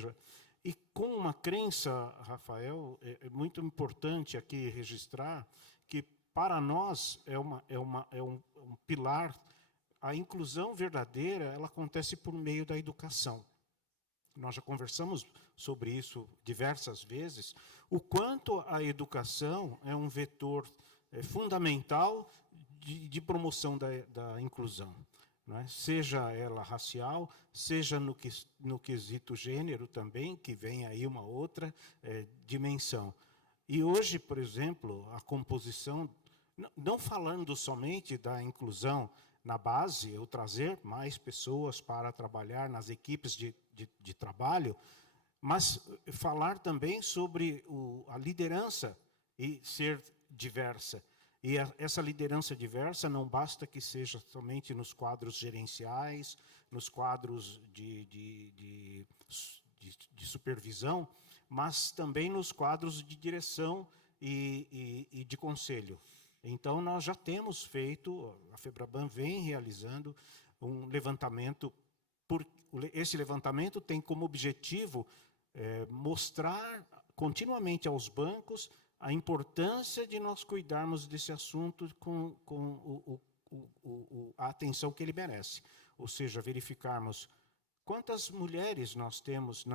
seja, e com uma crença, Rafael, é muito importante aqui registrar que para nós é um pilar. A inclusão verdadeira, ela acontece por meio da educação. Nós já conversamos sobre isso diversas vezes, o quanto a educação é um vetor fundamental de promoção da inclusão. Não é? Seja ela racial, seja no quesito gênero também, que vem aí uma outra dimensão. E hoje, por exemplo, a composição, não falando somente da inclusão na base, eu trazer mais pessoas para trabalhar nas equipes de trabalho, mas falar também sobre a liderança e ser diversa. E essa liderança diversa não basta que seja somente nos quadros gerenciais, nos quadros de supervisão, mas também nos quadros de direção e de conselho. Então, nós já temos feito, a FEBRABAN vem realizando um levantamento. Esse levantamento tem como objetivo mostrar continuamente aos bancos a importância de nós cuidarmos desse assunto com a atenção que ele merece. Ou seja, verificarmos quantas mulheres nós temos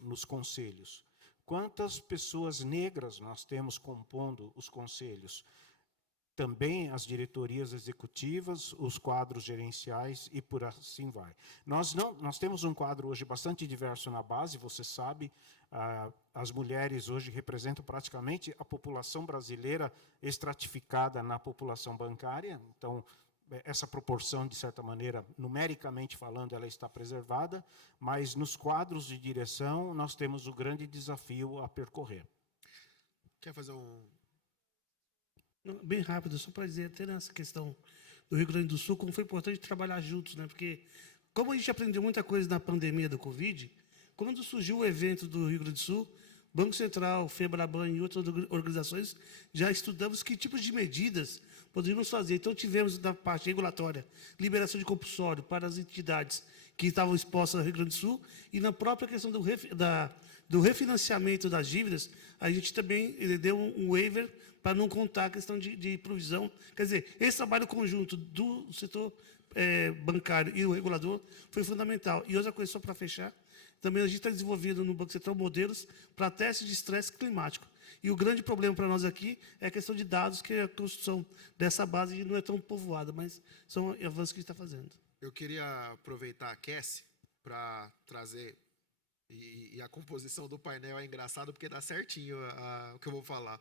nos conselhos, quantas pessoas negras nós temos compondo os conselhos, também as diretorias executivas, os quadros gerenciais e por assim vai. Nós temos um quadro hoje bastante diverso na base, você sabe, as mulheres hoje representam praticamente a população brasileira estratificada na população bancária, então essa proporção, de certa maneira, numericamente falando, ela está preservada, mas nos quadros de direção nós temos o grande desafio a percorrer. Quer fazer um... Bem rápido, só para dizer, até nessa questão do Rio Grande do Sul, como foi importante trabalhar juntos, né? Porque, como a gente aprendeu muita coisa na pandemia do Covid, quando surgiu o evento do Rio Grande do Sul, Banco Central, FEBRABAN e outras organizações, já estudamos que tipos de medidas poderíamos fazer. Então, tivemos, da parte regulatória, liberação de compulsório para as entidades que estavam expostas ao Rio Grande do Sul, e na própria questão do refinanciamento das dívidas, a gente também deu um waiver para não contar a questão de provisão. Quer dizer, esse trabalho conjunto do setor bancário e o regulador foi fundamental. E outra coisa, só para fechar, também a gente está desenvolvendo no Banco Central modelos para testes de estresse climático. E o grande problema para nós aqui é a questão de dados, que a construção dessa base não é tão povoada, mas são avanços que a gente está fazendo. Eu queria aproveitar a Cassie para trazer, e a composição do painel é engraçado porque dá certinho o que eu vou falar.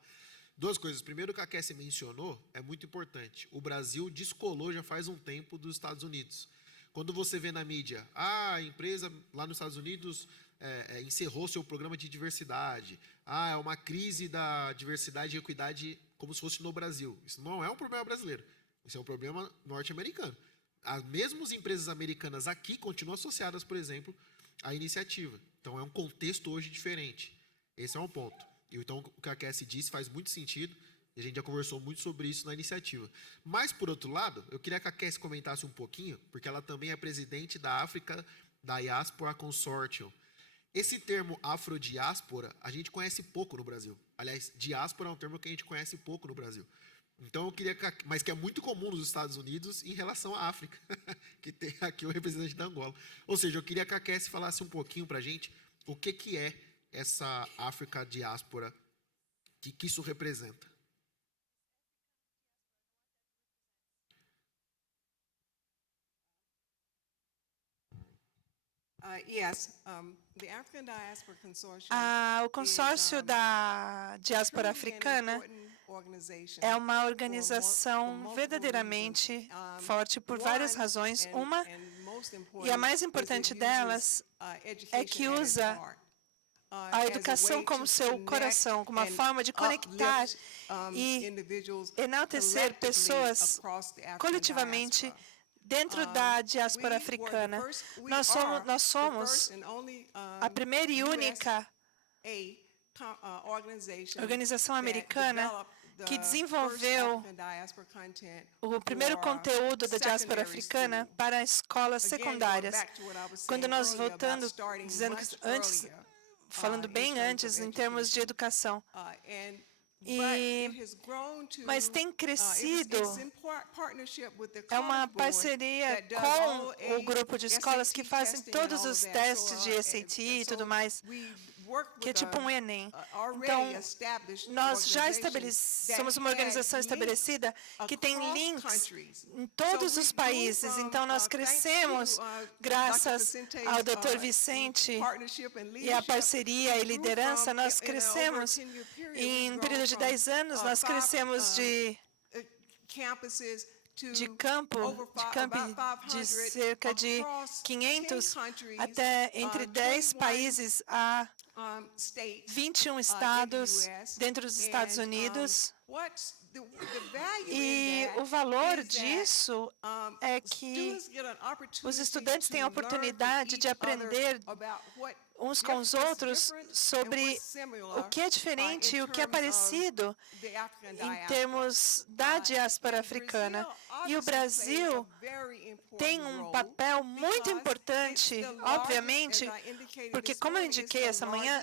Duas coisas. Primeiro, que a Cassie mencionou, é muito importante. O Brasil descolou já faz um tempo dos Estados Unidos. Quando você vê na mídia, a empresa lá nos Estados Unidos encerrou seu programa de diversidade, é uma crise da diversidade e equidade como se fosse no Brasil. Isso não é um problema brasileiro, isso é um problema norte-americano. As mesmas empresas americanas aqui continuam associadas, por exemplo, à iniciativa. Então, é um contexto hoje diferente. Esse é um ponto. Então, o que a Cassie disse faz muito sentido, e a gente já conversou muito sobre isso na iniciativa. Mas, por outro lado, eu queria que a Cassie comentasse um pouquinho, porque ela também é presidente da África Diaspora Consortium. Esse termo afrodiáspora, a gente conhece pouco no Brasil. Aliás, diáspora é um termo que a gente conhece pouco no Brasil. Então, eu queria mas que é muito comum nos Estados Unidos em relação à África, que tem aqui o representante da Angola. Ou seja, eu queria que a Cassie falasse um pouquinho para a gente o que é essa África diáspora, que isso representa. O consórcio da diáspora africana é uma organização verdadeiramente forte por várias razões. Uma, e a mais importante delas, é que usa a educação como seu coração, como uma forma de conectar e enaltecer pessoas coletivamente dentro da diáspora africana. Nós somos a primeira e única organização americana que desenvolveu o primeiro conteúdo da diáspora africana para escolas secundárias. Quando nós voltando, dizendo que antes, falando bem antes em termos de educação. Mas tem crescido, é uma parceria com o grupo de escolas que fazem todos os testes de SAT e tudo mais, que é tipo um Enem. Então, nós já somos uma organização estabelecida que tem links em todos os países. Então, nós crescemos graças ao Dr. Vicente e à parceria e liderança. Nós crescemos em um período de 10 anos, nós crescemos de campi de cerca de 500 até entre 10 países a 21 estados dentro dos Estados Unidos. E o valor disso é que os estudantes têm a oportunidade de aprender uns com os outros sobre o que é diferente e o que é parecido em termos da diáspora africana. E o Brasil tem um papel muito importante, obviamente, porque, como eu indiquei essa manhã,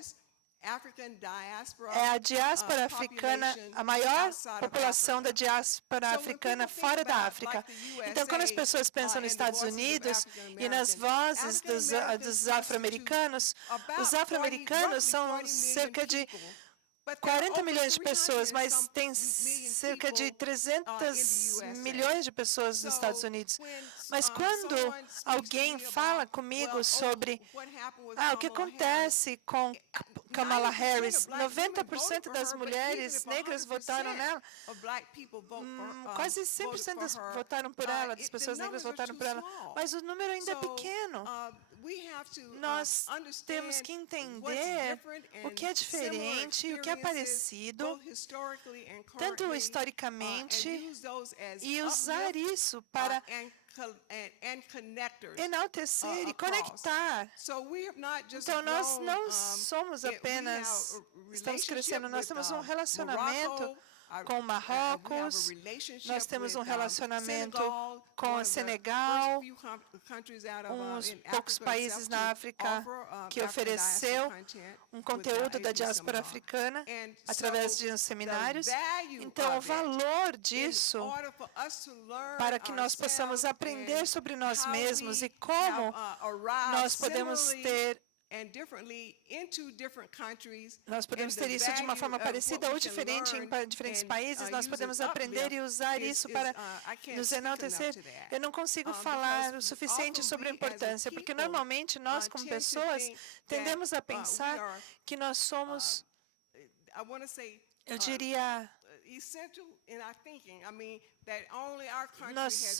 é a diáspora africana, a maior população da diáspora africana fora da África. Então, quando as pessoas pensam nos Estados Unidos e nas vozes dos afro-americanos, os afro-americanos são cerca de 40 milhões de pessoas, mas tem cerca de 300 milhões de pessoas nos Estados Unidos. Mas quando alguém fala comigo sobre o que acontece com Kamala Harris, 90% das mulheres negras votaram nela, quase 100% votaram por ela, das pessoas negras votaram por ela, mas o número ainda é pequeno. Nós temos que entender o que é diferente e o que é parecido, tanto historicamente, e usar isso para enaltecer e conectar. Então, nós não somos apenas, estamos crescendo, nós temos um relacionamento com o Marrocos, nós temos um relacionamento com o Senegal, uns poucos países na África que ofereceu um conteúdo da diáspora africana através de seminários. Então, o valor disso, para que nós possamos aprender sobre nós mesmos e como nós podemos ter isso de uma forma parecida ou diferente em diferentes países. Nós podemos aprender e usar isso para nos enaltecer. Eu não consigo falar o suficiente sobre a importância, porque normalmente nós, como pessoas, tendemos a pensar que nós somos, eu diria,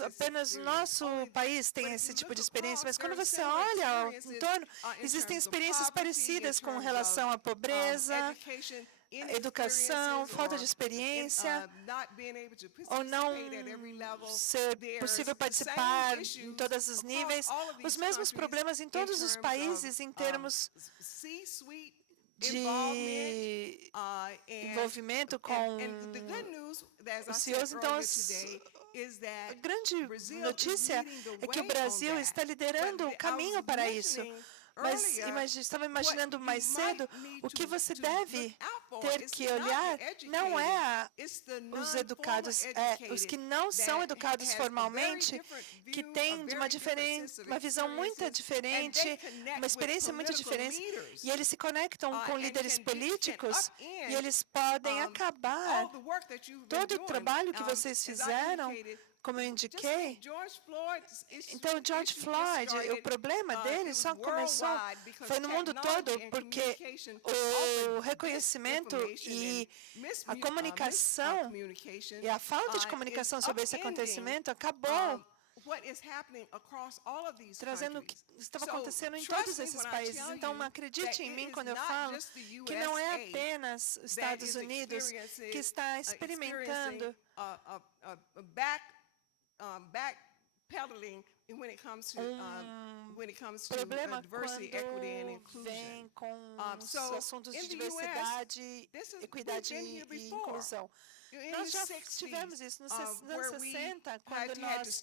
apenas nosso país tem esse tipo de experiência, mas quando você olha ao entorno, existem experiências parecidas com relação à pobreza, educação, falta de experiência, ou não ser possível participar em todos os níveis, os mesmos problemas em todos os países em termos de envolvimento com os CEOs. Então, a grande notícia é que o Brasil está liderando o caminho para isso. Mas estava imaginando mais cedo, o que você deve ter que olhar não é os educados, é os que não são educados formalmente, que têm uma visão muito diferente, uma experiência muito diferente, e eles se conectam com líderes políticos e eles podem acabar todo o trabalho que vocês fizeram, como eu indiquei. Então, George Floyd, o problema dele só começou, foi no mundo todo, porque o reconhecimento e a comunicação e a falta de comunicação sobre esse acontecimento acabou trazendo o que estava acontecendo em todos esses países. Então, acredite em mim quando eu falo que não é apenas os Estados Unidos que está experimentando problema quando vem com os assuntos de diversidade, equidade e inclusão. Nós já tivemos isso nos anos 60, quando nós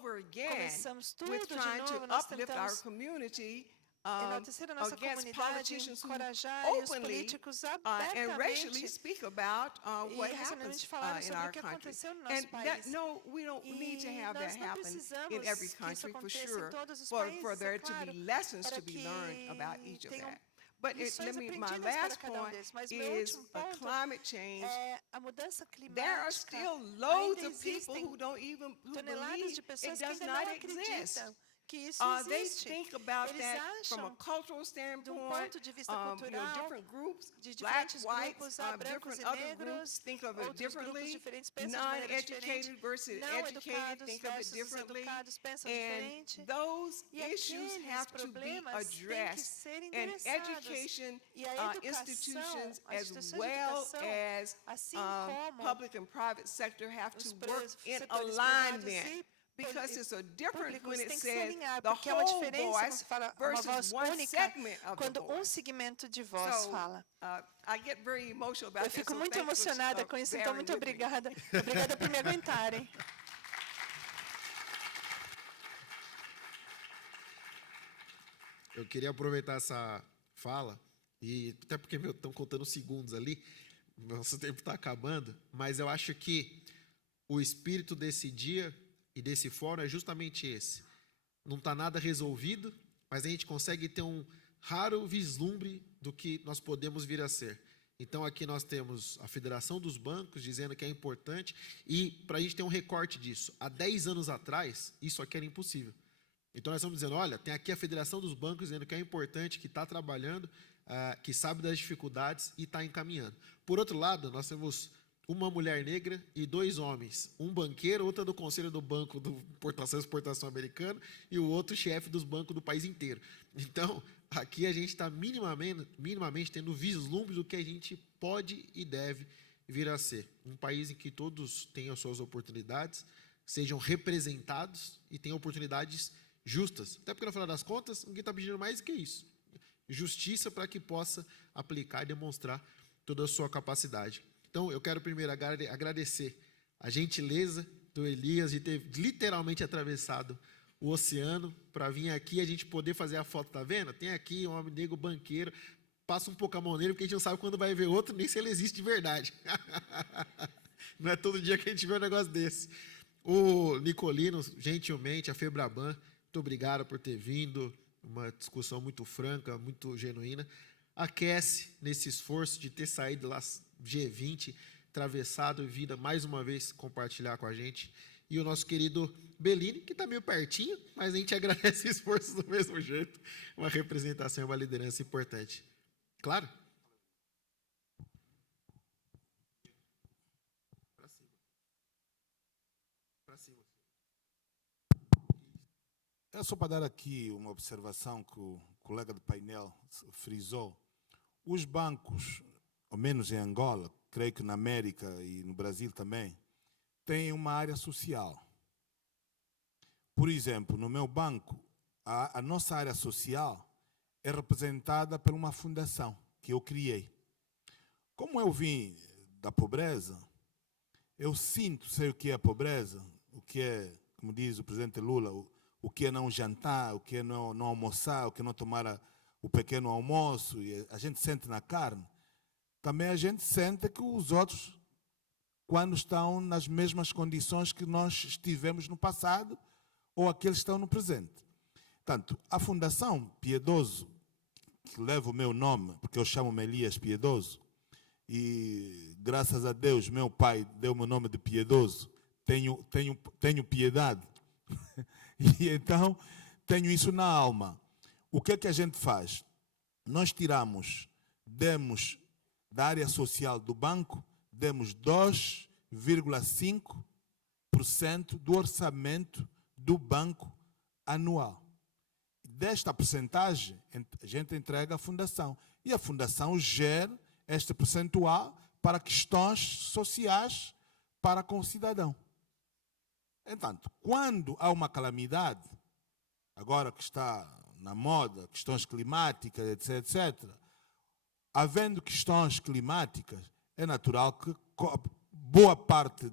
começamos tudo de novo, nós tentamos enaltecer a nossa comunidade, encorajar os políticos abertamente e racionalmente falaram sobre o que aconteceu no nosso país. E nós não precisamos que isso aconteça em todos os países, é claro, para que tenham lições aprendidas para cada um deles. Mas meu último ponto é a mudança climática. Ainda existem toneladas de pessoas que ainda não acreditam que isso existe. Eles acham, de um ponto de vista cultural, de diferentes grupos, brancos e negros, outros grupos diferentes pensam de maneira diferente, não educados versus educados pensam diferente. E aqueles problemas têm que ser endereçados. E a educação, as instituições de educação, assim como os setores privados Because it's a difference when it tem que se says alinhar, the porque é uma whole diferença quando voice se fala uma versus voz one única, segment of the quando voice. segmento de voz So, fala. I get very emotional about Eu that, fico so muito thanks for, emocionada com isso, então bearing muito with me. obrigada. Obrigada por me aguentarem. Eu queria aproveitar essa fala, e até porque estão contando segundos ali, nosso tempo está acabando, mas eu acho que o espírito desse dia e desse fórum é justamente esse. Não está nada resolvido, mas a gente consegue ter um raro vislumbre do que nós podemos vir a ser. Então, aqui nós temos a Federação dos Bancos dizendo que é importante, e para a gente ter um recorte disso, há 10 anos atrás, isso aqui era impossível. Então, nós estamos dizendo, olha, tem aqui a Federação dos Bancos dizendo que é importante, que está trabalhando, que sabe das dificuldades e está encaminhando. Por outro lado, nós temos uma mulher negra e 2 homens, um banqueiro, outra do Conselho do Banco do Importação e Exportação americano e o outro chefe dos bancos do país inteiro. Então, aqui a gente está minimamente tendo vislumbre do que a gente pode e deve vir a ser. Um país em que todos tenham suas oportunidades, sejam representados e tenham oportunidades justas. Até porque, no final das contas, ninguém está pedindo mais do que isso. Justiça para que possa aplicar e demonstrar toda a sua capacidade. Então, eu quero primeiro agradecer a gentileza do Elias de ter literalmente atravessado o oceano para vir aqui e a gente poder fazer a foto. Tá vendo? Tem aqui um homem negro banqueiro, passa um pouco a mão nele, porque a gente não sabe quando vai ver outro, nem se ele existe de verdade. Não é todo dia que a gente vê um negócio desse. O Nicolino, gentilmente, a Febraban, muito obrigado por ter vindo, uma discussão muito franca, muito genuína. A Cassie, nesse esforço de ter saído lá G20, atravessado e vindo mais uma vez compartilhar com a gente. E o nosso querido Bellini, que está meio pertinho, mas a gente agradece o esforço do mesmo jeito. Uma representação e uma liderança importante. Claro? Para cima. É só para dar aqui uma observação que o colega do painel frisou. Os bancos, ao menos em Angola, creio que na América e no Brasil também, têm uma área social. Por exemplo, no meu banco, a nossa área social é representada por uma fundação que eu criei. Como eu vim da pobreza, eu sei o que é a pobreza, o que é, como diz o presidente Lula, o que é não jantar, o que é não almoçar, o que é não tomar o pequeno almoço, e a gente sente na carne. Também a gente sente que os outros, quando estão nas mesmas condições que nós estivemos no passado, ou aqueles que estão no presente. Portanto, a Fundação Piedoso, que leva o meu nome, porque eu chamo-me Elias Piedoso, e graças a Deus meu pai deu-me o nome de Piedoso, tenho piedade, e então tenho isso na alma. O que é que a gente faz? Nós demos da área social do banco, demos 2,5% do orçamento do banco anual. Desta percentagem, a gente entrega à fundação. E a fundação gera este percentual para questões sociais para com o cidadão. Entanto, quando há uma calamidade, agora que está na moda, questões climáticas, etc., havendo questões climáticas, é natural que boa parte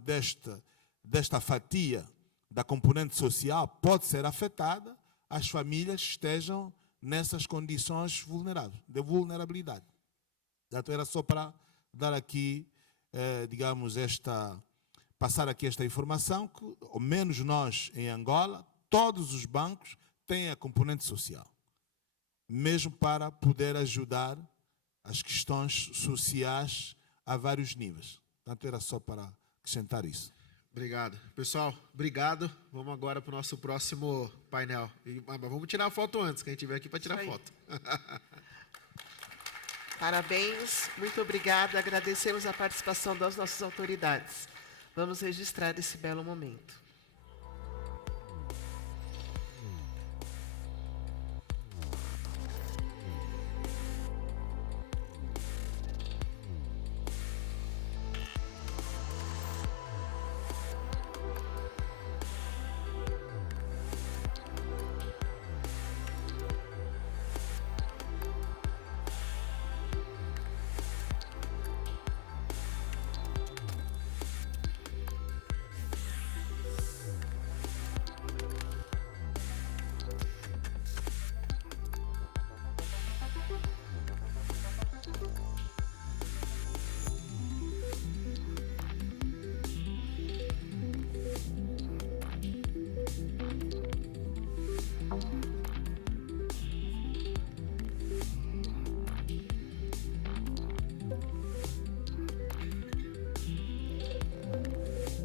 desta fatia da componente social pode ser afetada, as famílias estejam nessas condições vulneráveis, de vulnerabilidade. Portanto, era só para dar aqui, digamos, passar aqui esta informação, que, ao menos nós, em Angola, todos os bancos têm a componente social, mesmo para poder ajudar as questões sociais a vários níveis. Portanto, era só para acrescentar isso. Obrigado. Pessoal, obrigado. Vamos agora para o nosso próximo painel. Mas vamos tirar a foto antes, que a gente veio aqui para tirar foto. Parabéns, muito obrigada. Agradecemos a participação das nossas autoridades. Vamos registrar esse belo momento.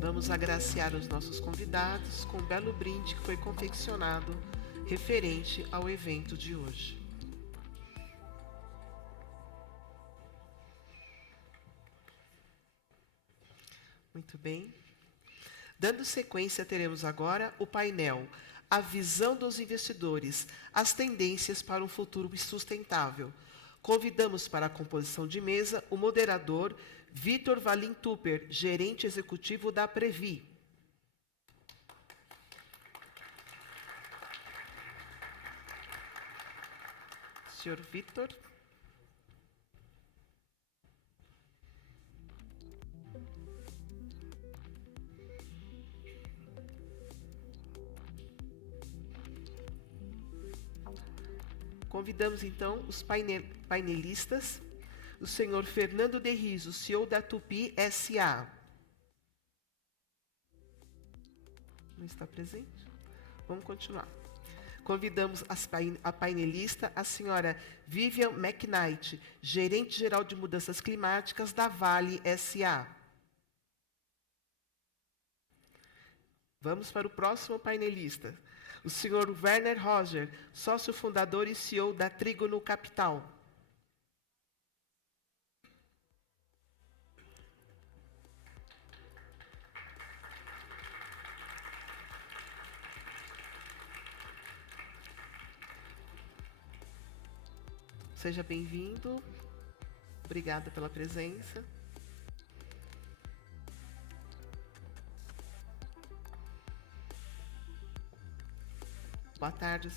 Vamos agraciar os nossos convidados com um belo brinde que foi confeccionado referente ao evento de hoje. Muito bem. Dando sequência, teremos agora o painel A Visão dos Investidores, as tendências para um futuro sustentável. Convidamos para a composição de mesa o moderador Vitor Valim Tupper, gerente executivo da Previ. Senhor Vitor. Convidamos, então, os painelistas, o senhor Fernando de Riso, CEO da Tupi S.A. Não está presente? Vamos continuar. Convidamos a painelista, a senhora Vivian McKnight, gerente-geral de mudanças climáticas da Vale S.A. Vamos para o próximo painelista, o senhor Werner Roger, sócio fundador e CEO da Trígono Capital. Seja bem-vindo. Obrigada pela presença. Boa tarde,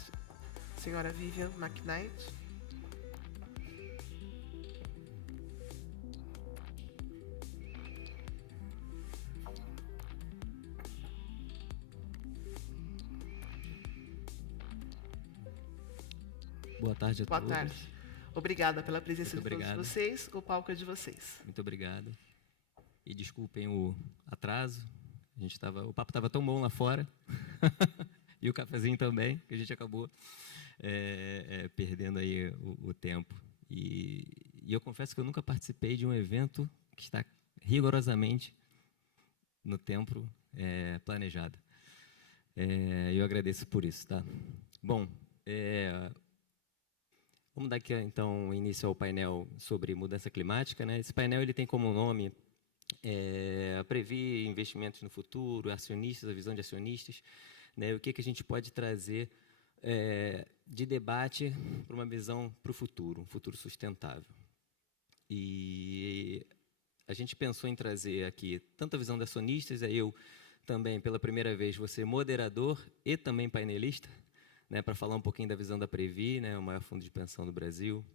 senhora Vivian McKnight. Boa tarde a todos. Boa tarde. Obrigada pela presença de todos vocês. O palco é de vocês. Muito obrigado. E desculpem o atraso. O papo estava tão bom lá fora. E o cafezinho também, que a gente acabou perdendo aí o tempo. E eu confesso que eu nunca participei de um evento que está rigorosamente no tempo planejado. Eu agradeço por isso, tá? Bom, vamos dar aqui, então, início ao painel sobre mudança climática, né? Esse painel ele tem como nome Prever investimentos no futuro, acionistas, a visão de acionistas, né? O que a gente pode trazer de debate para uma visão para o futuro, um futuro sustentável. E a gente pensou em trazer aqui tanto a visão de acionistas, eu também, pela primeira vez, vou ser moderador e também painelista, né, para falar um pouquinho da visão da Previ, né, o maior fundo de pensão do Brasil.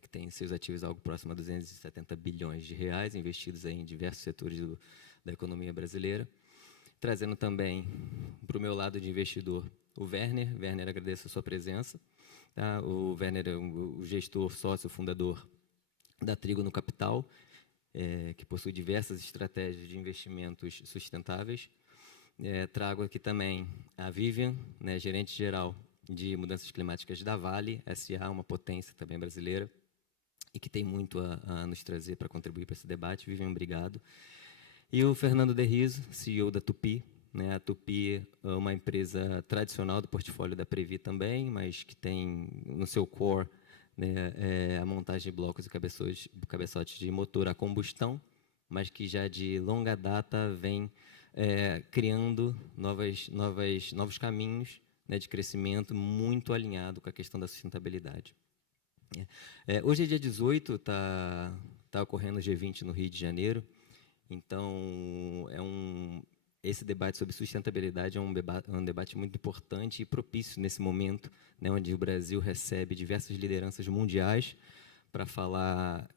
que tem seus ativos algo próximo a 270 bilhões de reais, investidos aí em diversos setores da economia brasileira. Trazendo também para o meu lado de investidor o Werner. Werner, agradeço a sua presença. Tá? O Werner é o gestor, sócio, fundador da Trígono Capital, que possui diversas estratégias de investimentos sustentáveis. Trago aqui também a Vivian, né, gerente geral de mudanças climáticas da Vale SA, uma potência também brasileira, e que tem muito a nos trazer para contribuir para esse debate. Vivian, obrigado. E o Fernando Derrizo, CEO da Tupi. Né, a Tupi é uma empresa tradicional do portfólio da Previ também, mas que tem no seu core, né, a montagem de blocos e cabeçotes de motor a combustão, mas que já de longa data vem criando novos caminhos, né, de crescimento muito alinhado com a questão da sustentabilidade. Hoje é dia 18, tá ocorrendo o G20 no Rio de Janeiro, então esse debate sobre sustentabilidade é um debate muito importante e propício nesse momento, né, onde o Brasil recebe diversas lideranças mundiais para falar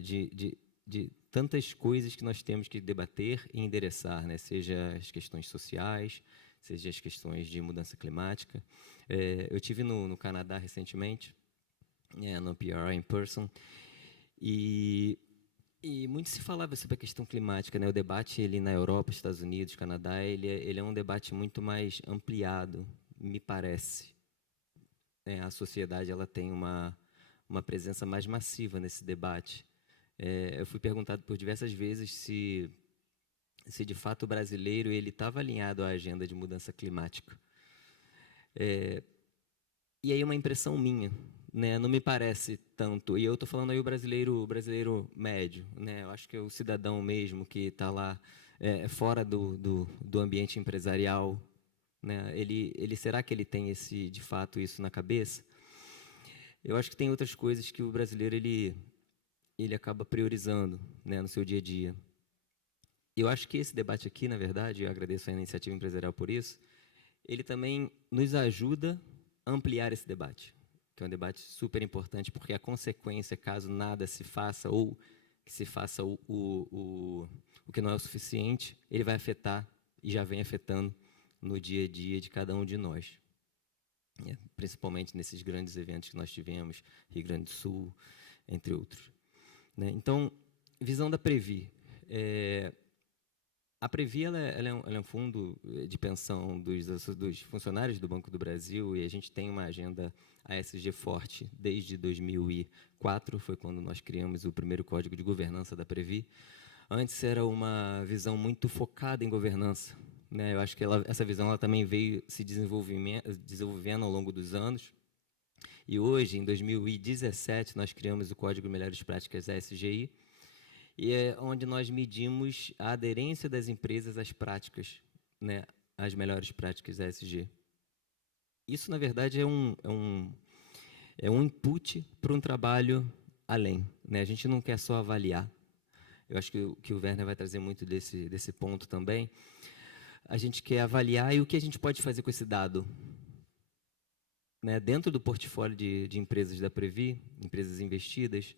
de tantas coisas que nós temos que debater e endereçar, né, seja as questões sociais, seja as questões de mudança climática. Eu estive no Canadá recentemente, no PR in person, e muito se falava sobre a questão climática, né? O debate ele na Europa, Estados Unidos, Canadá, ele é um debate muito mais ampliado, me parece. A sociedade ela tem uma presença mais massiva nesse debate. Eu fui perguntado por diversas vezes se de fato o brasileiro ele estava alinhado à agenda de mudança climática. E aí uma impressão minha, né, não me parece tanto, e eu estou falando aí o brasileiro médio, né, eu acho que é o cidadão mesmo que está lá fora do ambiente empresarial, né, ele será que ele tem de fato isso na cabeça? Eu acho que tem outras coisas que o brasileiro ele acaba priorizando, né, no seu dia a dia. Eu acho que esse debate aqui, na verdade, eu agradeço a Iniciativa Empresarial por isso, ele também nos ajuda a ampliar esse debate, que é um debate super importante, porque a consequência, caso nada se faça, ou que se faça o que não é o suficiente, ele vai afetar, e já vem afetando, no dia a dia de cada um de nós. Principalmente nesses grandes eventos que nós tivemos, Rio Grande do Sul, entre outros. Né? Então, visão da Previ. A Previ ela é um fundo de pensão dos funcionários do Banco do Brasil, e a gente tem uma agenda ASG forte desde 2004, foi quando nós criamos o primeiro código de governança da Previ. Antes era uma visão muito focada em governança, né? Eu acho que essa visão ela também veio se desenvolvendo ao longo dos anos. E hoje, em 2017, nós criamos o Código de Melhores Práticas ASGI, e é onde nós medimos a aderência das empresas às práticas, né, às melhores práticas ESG. Isso, na verdade, é um input para um trabalho além. Né? A gente não quer só avaliar. Eu acho que o Werner vai trazer muito desse ponto também. A gente quer avaliar e o que a gente pode fazer com esse dado. Né? Dentro do portfólio de empresas da Previ, empresas investidas,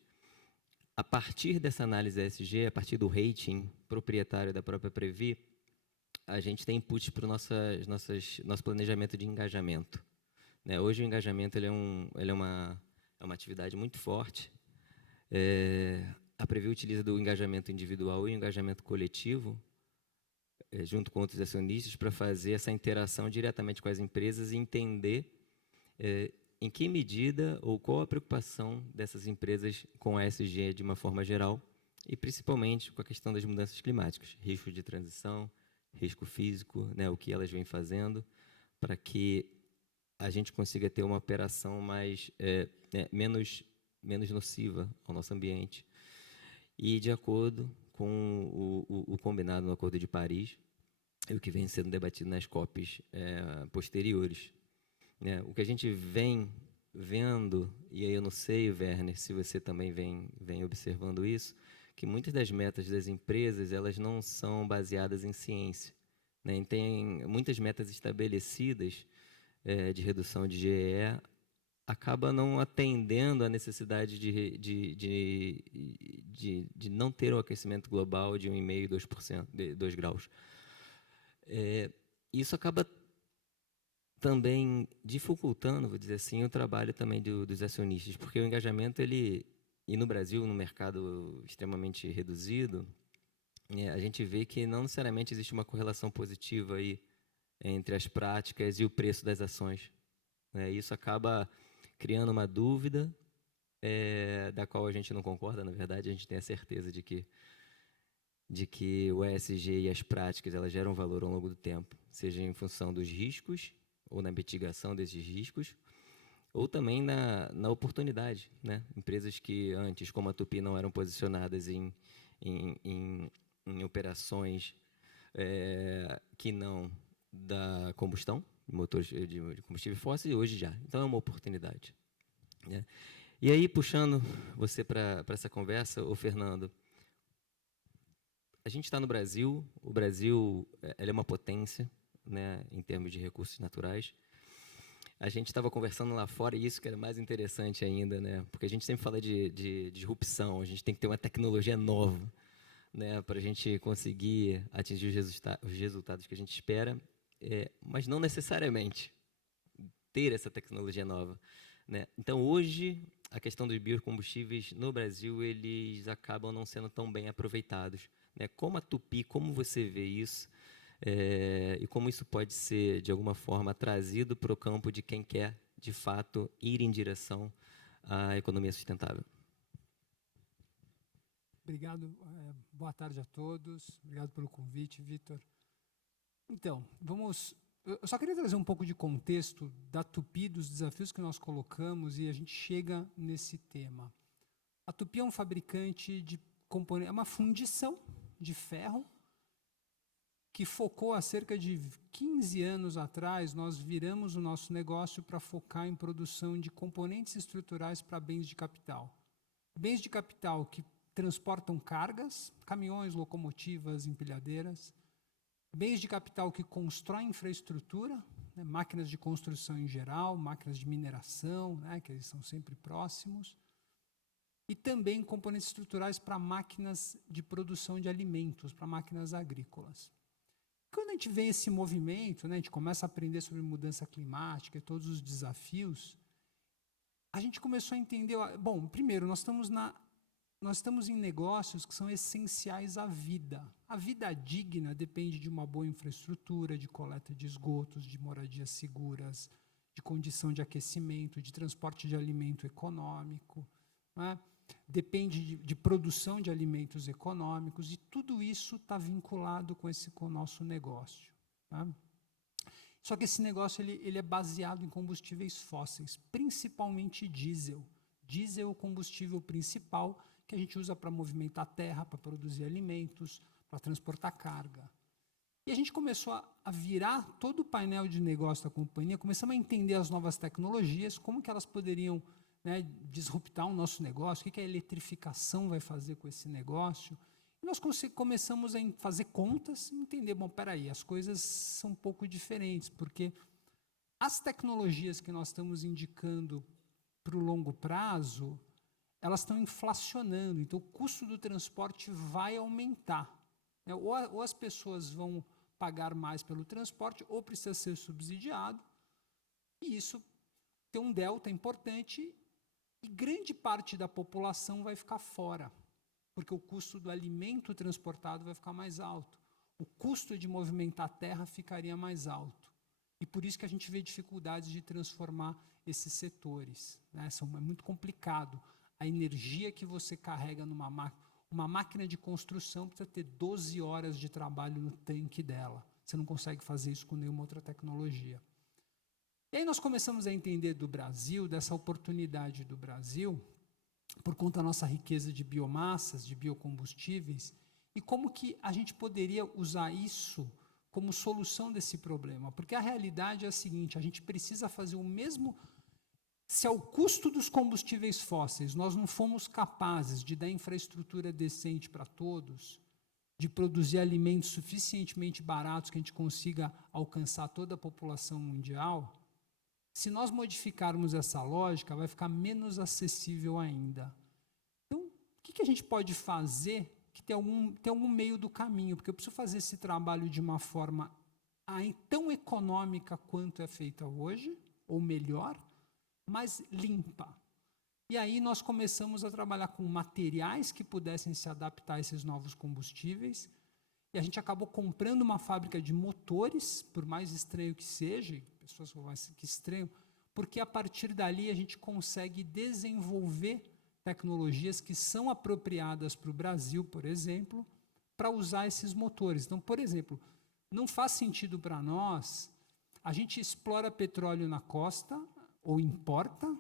a partir dessa análise ESG, a partir do rating proprietário da própria Previ, a gente tem input para o nosso planejamento de engajamento. Né? Hoje o engajamento ele é uma atividade muito forte. A Previ utiliza do engajamento individual e o engajamento coletivo, junto com outros acionistas, para fazer essa interação diretamente com as empresas e entender em que medida ou qual a preocupação dessas empresas com a ESG de uma forma geral, e principalmente com a questão das mudanças climáticas, risco de transição, risco físico, né, o que elas vêm fazendo, para que a gente consiga ter uma operação menos nociva ao nosso ambiente. E de acordo com o combinado no Acordo de Paris, e o que vem sendo debatido nas COPs posteriores. O que a gente vem vendo, e aí eu não sei, Werner, se você também vem observando isso, que muitas das metas das empresas elas não são baseadas em ciência. Né? Tem muitas metas estabelecidas de redução de GEE acaba não atendendo à necessidade de não ter o aquecimento global de 1,5%, 2%, 2 graus. Isso acaba também dificultando, vou dizer assim, o trabalho também dos acionistas, porque o engajamento, e no Brasil, no mercado extremamente reduzido, a gente vê que não necessariamente existe uma correlação positiva aí entre as práticas e o preço das ações. Isso acaba criando uma dúvida, da qual a gente não concorda. Na verdade, a gente tem a certeza de que o ESG e as práticas elas geram valor ao longo do tempo, seja em função dos riscos, ou na mitigação desses riscos, ou também na oportunidade, né? Empresas que antes, como a Tupi, não eram posicionadas em operações que não da combustão, motores de combustível fóssil, e hoje já. Então, é uma oportunidade, né? E aí, puxando você para essa conversa, Fernando, a gente está no Brasil, o Brasil é uma potência, né, em termos de recursos naturais. A gente estava conversando lá fora, e isso que era mais interessante ainda, né, porque a gente sempre fala de disrupção, a gente tem que ter uma tecnologia nova, né, para a gente conseguir atingir os resultados que a gente espera, mas não necessariamente ter essa tecnologia nova, né? Então, hoje, a questão dos biocombustíveis no Brasil, eles acabam não sendo tão bem aproveitados, né? Como a Tupi, como você vê isso, e como isso pode ser, de alguma forma, trazido para o campo de quem quer, de fato, ir em direção à economia sustentável? Obrigado, boa tarde a todos, obrigado pelo convite, Vitor. Então, eu só queria trazer um pouco de contexto da Tupi, dos desafios que nós colocamos, e a gente chega nesse tema. A Tupi é um fabricante de componentes, é uma fundição de ferro, que focou há cerca de 15 anos atrás. Nós viramos o nosso negócio para focar em produção de componentes estruturais para bens de capital. Bens de capital que transportam cargas, caminhões, locomotivas, empilhadeiras. Bens de capital que constroem infraestrutura, né, máquinas de construção em geral, máquinas de mineração, né, que eles são sempre próximos. E também componentes estruturais para máquinas de produção de alimentos, para máquinas agrícolas. Quando a gente vê esse movimento, né, a gente começa a aprender sobre mudança climática e todos os desafios, a gente começou a entender, bom, primeiro, nós estamos em negócios que são essenciais à vida. A vida digna depende de uma boa infraestrutura, de coleta de esgotos, de moradias seguras, de condição de aquecimento, de transporte de alimento econômico, né? Depende de produção de alimentos econômicos, e tudo isso está vinculado com o nosso negócio, tá? Só que esse negócio ele é baseado em combustíveis fósseis, principalmente diesel. Diesel é o combustível principal que a gente usa para movimentar a terra, para produzir alimentos, para transportar carga. E a gente começou a virar todo o painel de negócio da companhia, começamos a entender as novas tecnologias, como que elas poderiam, né, disruptar o nosso negócio, o que a eletrificação vai fazer com esse negócio. E nós começamos a fazer contas e entender, bom, peraí, as coisas são um pouco diferentes, porque as tecnologias que nós estamos indicando para o longo prazo, elas estão inflacionando, então o custo do transporte vai aumentar, né? Ou as pessoas vão pagar mais pelo transporte, ou precisa ser subsidiado, e isso tem um delta importante, e grande parte da população vai ficar fora, porque o custo do alimento transportado vai ficar mais alto, o custo de movimentar a terra ficaria mais alto, e por isso que a gente vê dificuldades de transformar esses setores, né? É muito complicado. A energia que você carrega uma máquina de construção precisa ter 12 horas de trabalho no tanque dela. Você não consegue fazer isso com nenhuma outra tecnologia. E aí nós começamos a entender do Brasil, dessa oportunidade do Brasil, por conta da nossa riqueza de biomassas, de biocombustíveis, e como que a gente poderia usar isso como solução desse problema. Porque a realidade é a seguinte, a gente precisa fazer o mesmo. Se ao custo dos combustíveis fósseis nós não fomos capazes de dar infraestrutura decente para todos, de produzir alimentos suficientemente baratos que a gente consiga alcançar toda a população mundial, Se nós modificarmos essa lógica, vai ficar menos acessível ainda. Então, o que a gente pode fazer que tem algum meio do caminho? Porque eu preciso fazer esse trabalho de uma forma tão econômica quanto é feita hoje, ou melhor, mas limpa. E aí nós começamos a trabalhar com materiais que pudessem se adaptar a esses novos combustíveis, e a gente acabou comprando uma fábrica de motores, por mais estranho que seja, pessoas falam assim, que estranho, porque a partir dali a gente consegue desenvolver tecnologias que são apropriadas para o Brasil, por exemplo, para usar esses motores. Então, por exemplo, não faz sentido para nós, a gente explora petróleo na costa, ou importa,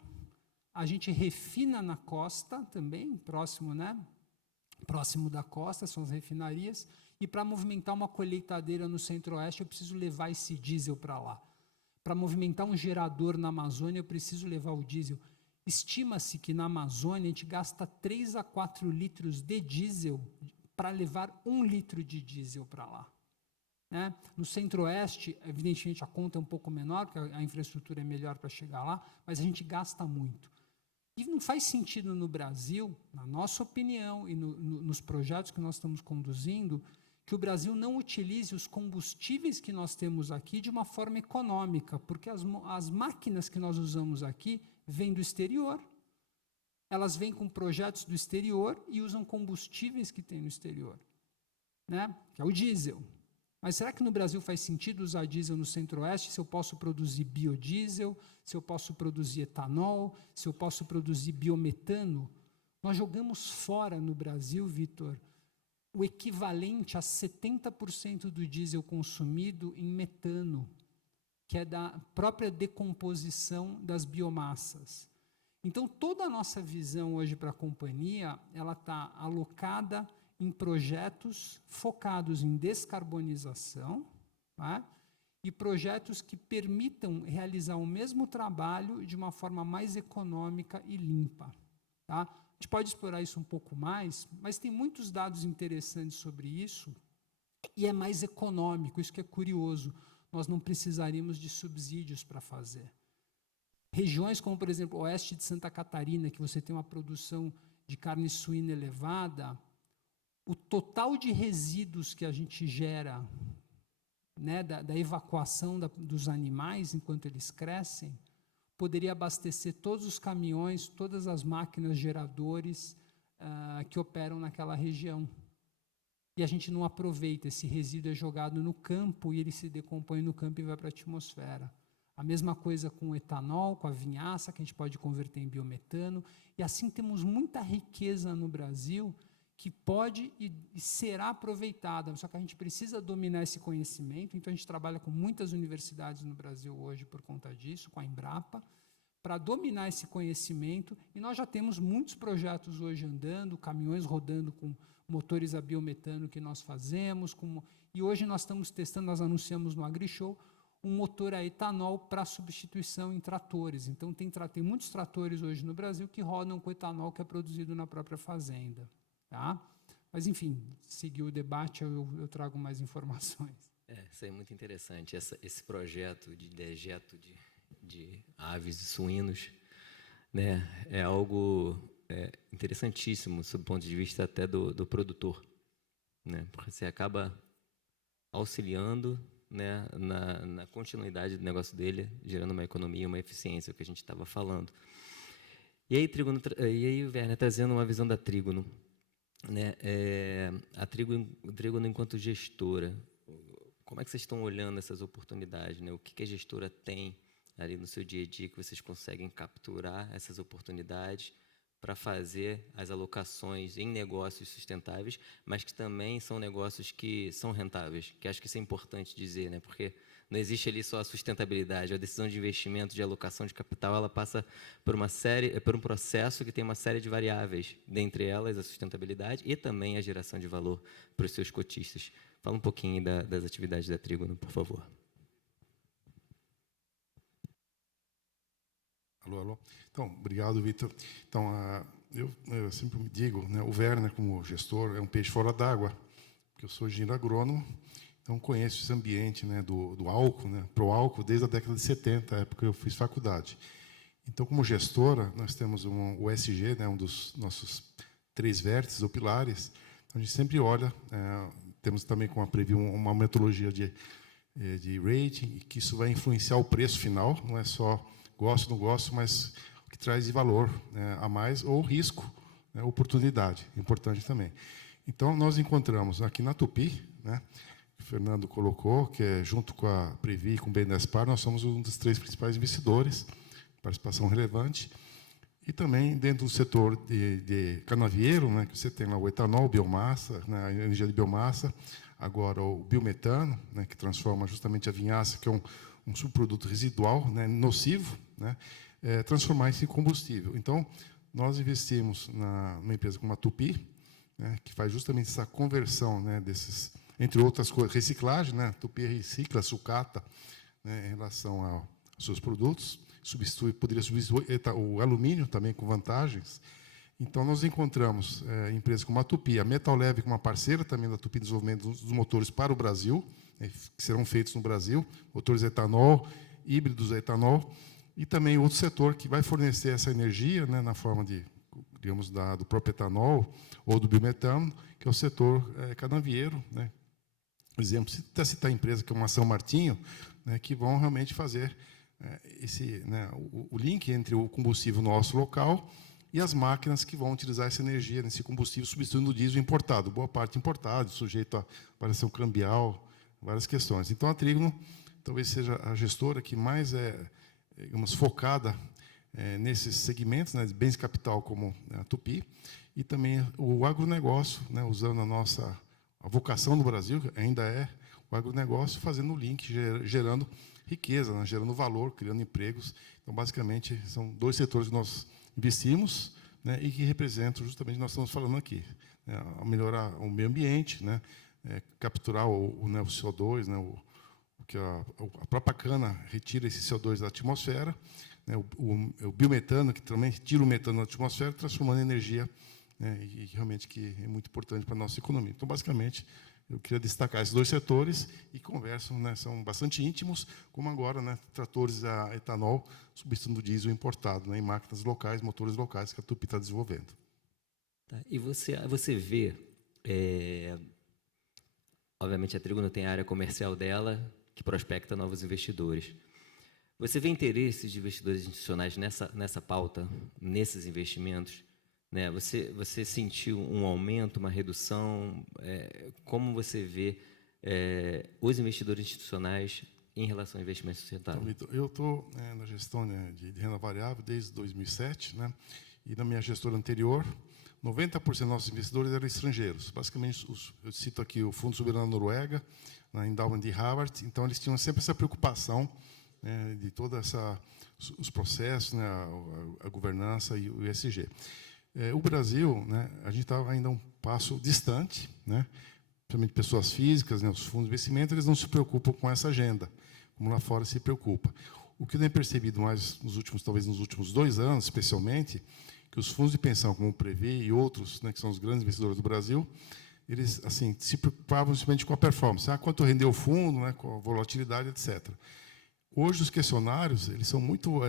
a gente refina na costa também, próximo, né? Próximo da costa, são as refinarias, e para movimentar uma colheitadeira no centro-oeste, eu preciso levar esse diesel para lá. Para movimentar um gerador na Amazônia, eu preciso levar o diesel. Estima-se que na Amazônia a gente gasta 3 a 4 litros de diesel para levar 1 litro de diesel para lá. Né? No centro-oeste, evidentemente, a conta é um pouco menor, porque a infraestrutura é melhor para chegar lá, mas a gente gasta muito. E não faz sentido no Brasil, na nossa opinião, e nos projetos que nós estamos conduzindo, que o Brasil não utilize os combustíveis que nós temos aqui de uma forma econômica, porque as máquinas que nós usamos aqui vêm do exterior, elas vêm com projetos do exterior e usam combustíveis que tem no exterior, né? Que é o diesel. Mas será que no Brasil faz sentido usar diesel no centro-oeste se eu posso produzir biodiesel, se eu posso produzir etanol, se eu posso produzir biometano? Nós jogamos fora no Brasil, Vitor, o equivalente a 70% do diesel consumido em metano, que é da própria decomposição das biomassas. Então, toda a nossa visão hoje para a companhia, ela está alocada em projetos focados em descarbonização, tá? E projetos que permitam realizar o mesmo trabalho de uma forma mais econômica e limpa. Tá? A gente pode explorar isso um pouco mais, mas tem muitos dados interessantes sobre isso e é mais econômico, isso que é curioso. Nós não precisaríamos de subsídios para fazer. Regiões como, por exemplo, o oeste de Santa Catarina, que você tem uma produção de carne suína elevada, o total de resíduos que a gente gera, né, da evacuação dos animais enquanto eles crescem, poderia abastecer todos os caminhões, todas as máquinas geradores que operam naquela região. E a gente não aproveita, esse resíduo é jogado no campo e ele se decompõe no campo e vai para a atmosfera. A mesma coisa com o etanol, com a vinhaça, que a gente pode converter em biometano. E assim temos muita riqueza no Brasil que pode e será aproveitada, só que a gente precisa dominar esse conhecimento, então a gente trabalha com muitas universidades no Brasil hoje por conta disso, com a Embrapa, para dominar esse conhecimento, e nós já temos muitos projetos hoje andando, caminhões rodando com motores a biometano que nós fazemos, e hoje nós estamos testando, nós anunciamos no AgriShow, um motor a etanol para substituição em tratores. Então tem muitos tratores hoje no Brasil que rodam com etanol que é produzido na própria fazenda. Tá? Mas, enfim, seguir o debate, eu trago mais informações. Isso é muito interessante. Esse projeto de dejeto de aves e suínos, né, é algo interessantíssimo, sob o ponto de vista até do produtor. Né, porque você acaba auxiliando, né, na continuidade do negócio dele, gerando uma economia, uma eficiência, o que a gente estava falando. E aí, Werner, trazendo uma visão da Trígono, né, a Trígono enquanto gestora, como é que vocês estão olhando essas oportunidades? Né? O que a gestora tem ali no seu dia a dia que vocês conseguem capturar essas oportunidades para fazer as alocações em negócios sustentáveis, mas que também são negócios que são rentáveis, que acho que isso é importante dizer, né? Porque não existe ali só a sustentabilidade, a decisão de investimento, de alocação de capital, ela passa por um processo que tem uma série de variáveis, dentre elas a sustentabilidade e também a geração de valor para os seus cotistas. Fala um pouquinho das atividades da Trígono, por favor. Alô. Então, obrigado, Vitor. Então, eu sempre me digo, né, o Werner, como gestor, é um peixe fora d'água, porque eu sou engenheiro agrônomo, então conheço esse ambiente, né, do álcool, né, pro álcool, desde a década de 70, a época que eu fiz faculdade. Então, como gestora, nós temos o ESG, né, um dos nossos 3 vértices ou pilares. Então, a gente sempre olha, temos também com a Previ uma metodologia de rating, e que isso vai influenciar o preço final, não é só gosto, não gosto, mas o que traz de valor, né, a mais, ou risco, né, oportunidade, importante também. Então, nós encontramos aqui na Tupi, né, que o Fernando colocou, que é junto com a Previ e com o BNDESPAR, nós somos um dos 3 principais investidores, participação relevante, e também dentro do setor de canavieiro, né, que você tem lá o etanol, biomassa, né, a energia de biomassa, agora o biometano, né, que transforma justamente a vinhaça, que é um subproduto residual, né, nocivo, né, transformar isso em combustível. Então, nós investimos numa empresa como a Tupi, né, que faz justamente essa conversão, né, desses, entre outras coisas, reciclagem, né, Tupi recicla sucata, né, em relação aos seus produtos, poderia substituir o alumínio também com vantagens. Então, nós encontramos empresas como a Tupi, a Metal Leve, como uma parceira também da Tupi, desenvolvimento dos motores para o Brasil, que serão feitos no Brasil, motores etanol, híbridos a etanol, e também outro setor que vai fornecer essa energia, né, na forma de, digamos, do próprio etanol ou do biometano, que é o setor canavieiro, né. Por exemplo, até citar a empresa que é uma São Martinho, né, que vão realmente fazer né, o link entre o combustível nosso local e as máquinas que vão utilizar essa energia nesse combustível, substituindo o diesel importado, boa parte importado, sujeito a variação cambial, várias questões. Então, a Trígono talvez seja a gestora que mais digamos, focada nesses segmentos, né, de bens de capital, como a Tupi, e também o agronegócio, né, usando a vocação do Brasil, que ainda é o agronegócio, fazendo o link, gerando riqueza, né, gerando valor, criando empregos. Então, basicamente, são 2 setores que nós investimos, né, e que representam justamente o que nós estamos falando aqui, né, melhorar o meio ambiente, né, capturar né, o CO2, né, que a própria cana retira esse CO2 da atmosfera, né, o biometano, que também tira o metano da atmosfera, transformando em energia, né, e realmente que é muito importante para a nossa economia. Então, basicamente, eu queria destacar esses 2 setores e conversam, né, são bastante íntimos, como agora, né, tratores a etanol substituindo o diesel importado, né, em máquinas locais, motores locais que a Tupi está desenvolvendo. Tá. E você vê, obviamente a Trígono tem a área comercial dela, que prospecta novos investidores. Você vê interesses de investidores institucionais nessa pauta, nesses investimentos? Né? Você sentiu um aumento, uma redução? Como você vê os investidores institucionais em relação ao investimento sustentável? Então, Vitor, eu estou na gestão, né, de renda variável desde 2007, né, e na minha gestora anterior, 90% dos nossos investidores eram estrangeiros. Basicamente, eu cito aqui o Fundo Soberano da Noruega, na Endowment de Harvard, então eles tinham sempre essa preocupação, né, de todos os processos, né, a governança e o ESG. O Brasil, né, a gente está ainda um passo distante, né, principalmente pessoas físicas, né, os fundos de investimento, eles não se preocupam com essa agenda, como lá fora se preocupa. O que eu tenho percebido mais talvez nos últimos 2 anos, especialmente, que os fundos de pensão, como o Previ e outros, né, que são os grandes investidores do Brasil, eles assim se preocupavam simplesmente com a performance, quanto rendeu o fundo, né, com a volatilidade, etc. Hoje, os questionários eles são muito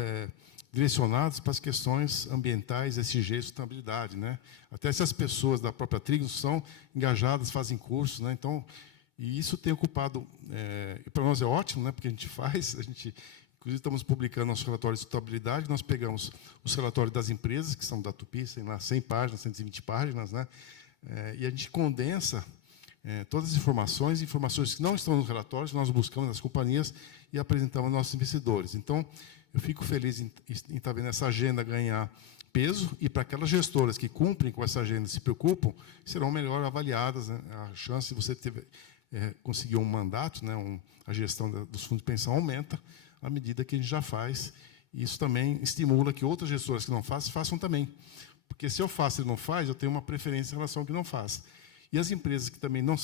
direcionados para as questões ambientais, ESG e sustentabilidade, né? Até se as pessoas da própria Trígono são engajadas, fazem cursos, né? Então, e isso tem ocupado, e para nós é ótimo, né? Porque a gente inclusive estamos publicando nosso relatório de sustentabilidade, nós pegamos os relatórios das empresas, que são da Tupi, tem lá 100 páginas, 120 páginas, né? E a gente condensa todas as informações que não estão nos relatórios, nós buscamos nas companhias e apresentamos aos nossos investidores. Então, eu fico feliz em estar vendo essa agenda ganhar peso, e para aquelas gestoras que cumprem com essa agenda, se preocupam, serão melhor avaliadas, né? A chance de você conseguir um mandato, né, a gestão dos fundos de pensão aumenta à medida que a gente já faz, e isso também estimula que outras gestoras que não fazem, façam também. Porque se eu faço e ele não faz, eu tenho uma preferência em relação ao que não faz. E as empresas que também não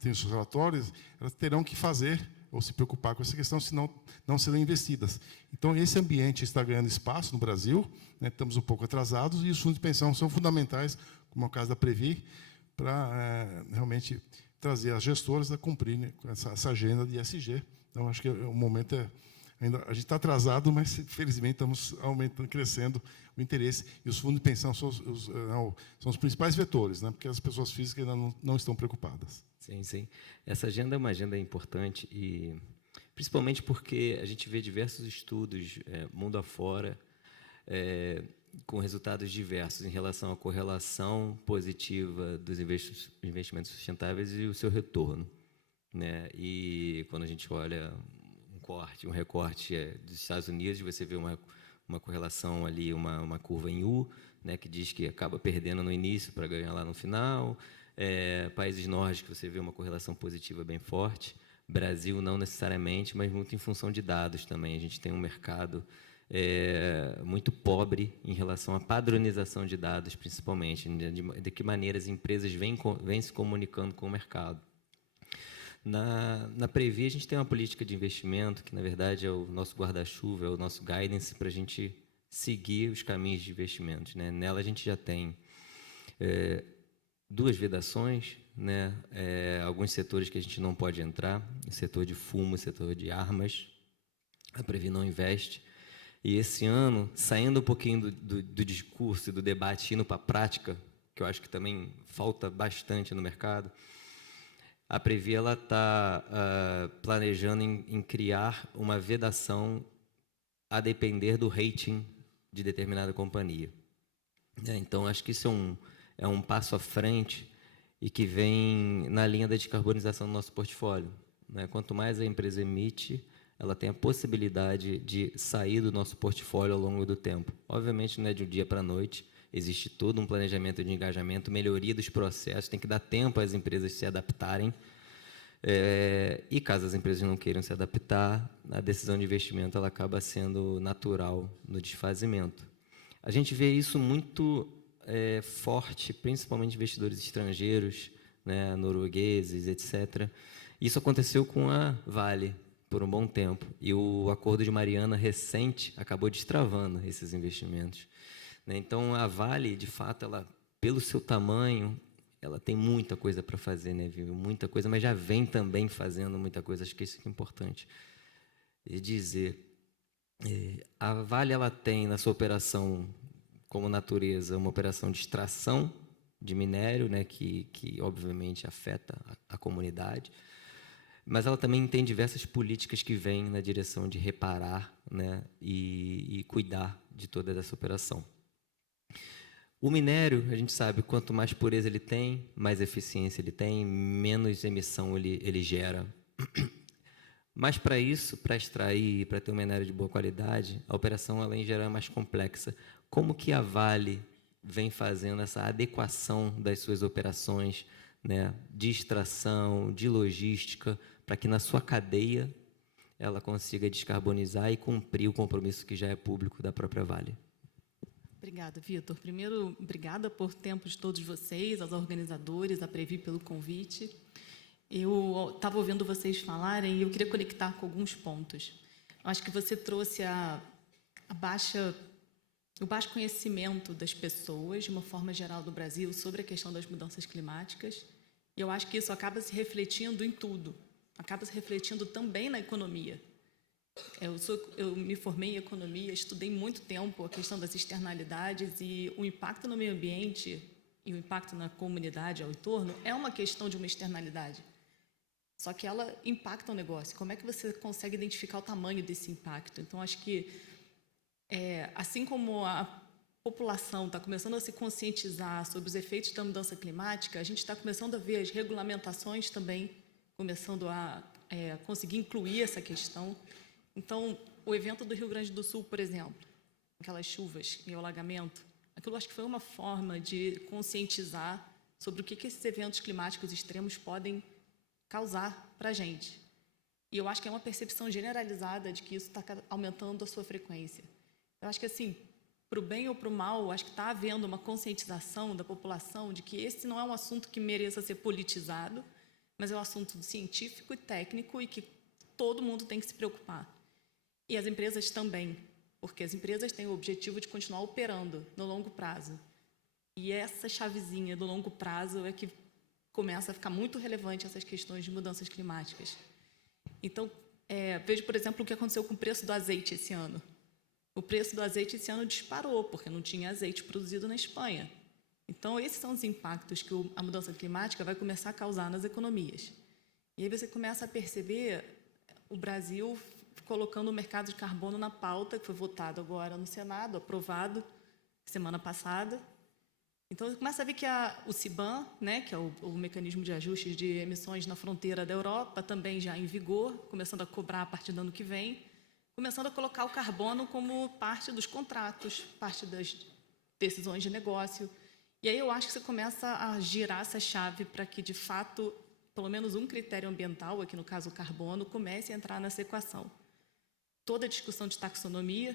têm os seus relatórios, elas terão que fazer ou se preocupar com essa questão, senão não serão investidas. Então, esse ambiente está ganhando espaço no Brasil, né, estamos um pouco atrasados, e os fundos de pensão são fundamentais, como é o caso da Previ, para realmente trazer as gestoras a cumprirem essa agenda de ESG. Então, acho que o momento ainda a gente está atrasado, mas, felizmente, estamos aumentando, crescendo o interesse. E os fundos de pensão são os principais vetores, né? Porque as pessoas físicas ainda não estão preocupadas. Sim, sim. Essa agenda é uma agenda importante, e principalmente porque a gente vê diversos estudos mundo afora, com resultados diversos em relação à correlação positiva dos investimentos sustentáveis e o seu retorno, né? E quando a gente olha um recorte dos Estados Unidos, você vê uma correlação ali, uma curva em U, né, que diz que acaba perdendo no início para ganhar lá no final. Países nórdicos, você vê uma correlação positiva bem forte. Brasil, não necessariamente, mas muito em função de dados também. A gente tem um mercado muito pobre em relação à padronização de dados, principalmente, de que maneira as empresas vêm se comunicando com o mercado. Na Previ, a gente tem uma política de investimento que, na verdade, é o nosso guarda-chuva, é o nosso guidance para a gente seguir os caminhos de investimentos, né? Nela, a gente já tem 2 vedações, né? Alguns setores que a gente não pode entrar, o setor de fumo, o setor de armas. A Previ não investe. E esse ano, saindo um pouquinho do discurso e do debate, indo para a prática, que eu acho que também falta bastante no mercado, a Previ está planejando em criar uma vedação a depender do rating de determinada companhia. Então, acho que isso é um passo à frente e que vem na linha da descarbonização do nosso portfólio, né? Quanto mais a empresa emite, ela tem a possibilidade de sair do nosso portfólio ao longo do tempo. Obviamente, não é de um dia para a noite, existe todo um planejamento de engajamento, melhoria dos processos, tem que dar tempo às empresas se adaptarem. E caso as empresas não queiram se adaptar, a decisão de investimento ela acaba sendo natural no desfazimento. A gente vê isso muito forte, principalmente investidores estrangeiros, né, noruegueses, etc. Isso aconteceu com a Vale por um bom tempo, e o Acordo de Mariana recente acabou destravando esses investimentos, né? Então, a Vale, de fato, ela, pelo seu tamanho, ela tem muita coisa para fazer, né, viu? Muita coisa, mas já vem também fazendo muita coisa. Acho que isso é importante dizer. A Vale ela tem na sua operação, como natureza, uma operação de extração de minério, né, que obviamente afeta a comunidade, mas ela também tem diversas políticas que vêm na direção de reparar, né, e cuidar de toda essa operação. O minério, a gente sabe, quanto mais pureza ele tem, mais eficiência ele tem, menos emissão ele gera. Mas, para isso, para extrair, para ter um minério de boa qualidade, a operação, além de gerar, é mais complexa. Como que a Vale vem fazendo essa adequação das suas operações, né, de extração, de logística, para que na sua cadeia ela consiga descarbonizar e cumprir o compromisso que já é público da própria Vale? Obrigada, Vitor. Primeiro, obrigada por tempo de todos vocês, aos organizadores, à Previ pelo convite. Eu estava ouvindo vocês falarem e eu queria conectar com alguns pontos. Eu acho que você trouxe o baixo conhecimento das pessoas, de uma forma geral, do Brasil, sobre a questão das mudanças climáticas. E eu acho que isso acaba se refletindo em tudo. Acaba se refletindo também na economia. Eu me formei em economia, estudei muito tempo a questão das externalidades, e o impacto no meio ambiente e o impacto na comunidade ao entorno é uma questão de uma externalidade. Só que ela impacta o negócio. Como é que você consegue identificar o tamanho desse impacto? Então, acho que, assim como a população está começando a se conscientizar sobre os efeitos da mudança climática, a gente está começando a ver as regulamentações também começando a conseguir incluir essa questão. Então, o evento do Rio Grande do Sul, por exemplo, aquelas chuvas e o alagamento, aquilo acho que foi uma forma de conscientizar sobre o que esses eventos climáticos extremos podem causar para a gente. E eu acho que é uma percepção generalizada de que isso está aumentando a sua frequência. Eu acho que, assim, para o bem ou para o mal, acho que está havendo uma conscientização da população de que esse não é um assunto que mereça ser politizado, mas é um assunto científico e técnico e que todo mundo tem que se preocupar. E as empresas também, porque as empresas têm o objetivo de continuar operando no longo prazo. E essa chavezinha do longo prazo é que começa a ficar muito relevante essas questões de mudanças climáticas. Então, veja, por exemplo, o que aconteceu com o preço do azeite esse ano. O preço do azeite esse ano disparou, porque não tinha azeite produzido na Espanha. Então, esses são os impactos que a mudança climática vai começar a causar nas economias. E aí você começa a perceber o Brasil colocando o mercado de carbono na pauta, que foi votado agora no Senado, aprovado semana passada. Então, começa a ver que o CBAM, né, que é o mecanismo de ajuste de emissões na fronteira da Europa, também já em vigor, começando a cobrar a partir do ano que vem, começando a colocar o carbono como parte dos contratos, parte das decisões de negócio. E aí eu acho que você começa a girar essa chave para que, de fato, pelo menos um critério ambiental, aqui no caso o carbono, comece a entrar nessa equação. Toda a discussão de taxonomia,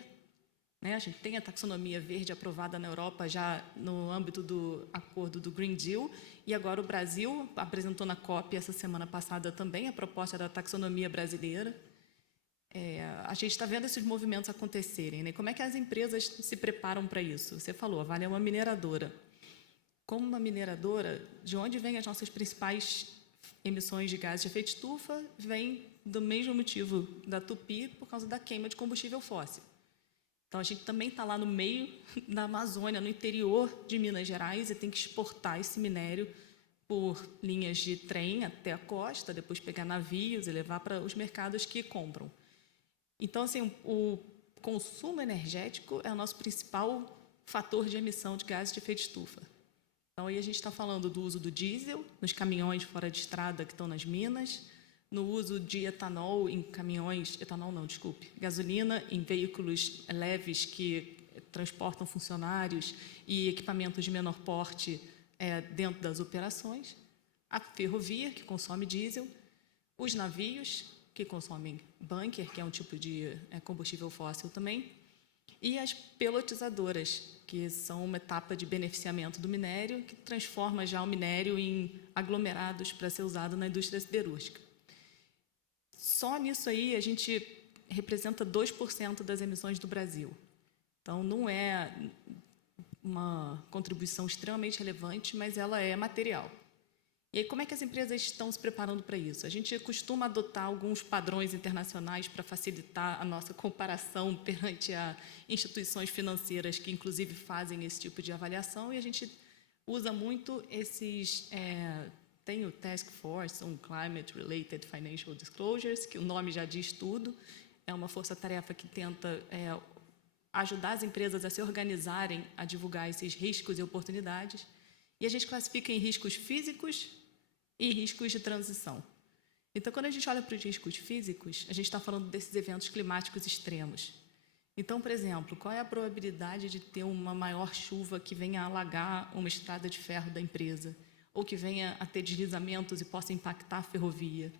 né, a gente tem a taxonomia verde aprovada na Europa já no âmbito do acordo do Green Deal, e agora o Brasil apresentou na COP essa semana passada também a proposta da taxonomia brasileira. A gente está vendo esses movimentos acontecerem, né? Como é que as empresas se preparam para isso? Você falou, a Vale é uma mineradora. Como uma mineradora, de onde vêm as nossas principais emissões de gases de efeito estufa? Vem do mesmo motivo da Tupi, por causa da queima de combustível fóssil. Então, a gente também está lá no meio da Amazônia, no interior de Minas Gerais, e tem que exportar esse minério por linhas de trem até a costa, depois pegar navios e levar para os mercados que compram. Então, assim, o consumo energético é o nosso principal fator de emissão de gases de efeito estufa. Então, aí a gente está falando do uso do diesel nos caminhões fora de estrada que estão nas minas, no uso de etanol em caminhões, gasolina em veículos leves que transportam funcionários e equipamentos de menor porte dentro das operações, a ferrovia, que consome diesel, os navios, que consomem bunker, que é um tipo de combustível fóssil também, e as pelotizadoras, que são uma etapa de beneficiamento do minério, que transforma já o minério em aglomerados para ser usado na indústria siderúrgica. Só nisso aí a gente representa 2% das emissões do Brasil. Então, não é uma contribuição extremamente relevante, mas ela é material. E aí, como é que as empresas estão se preparando para isso? A gente costuma adotar alguns padrões internacionais para facilitar a nossa comparação perante a instituições financeiras que, inclusive, fazem esse tipo de avaliação, e a gente usa muito esses... tem o Task Force on Climate Related Financial Disclosures, que o nome já diz tudo, é uma força-tarefa que tenta ajudar as empresas a se organizarem, a divulgar esses riscos e oportunidades, e a gente classifica em riscos físicos e riscos de transição. Então, quando a gente olha para os riscos físicos, a gente está falando desses eventos climáticos extremos. Então, por exemplo, qual é a probabilidade de ter uma maior chuva que venha a alagar uma estrada de ferro da empresa, ou que venha a ter deslizamentos e possa impactar a ferrovia?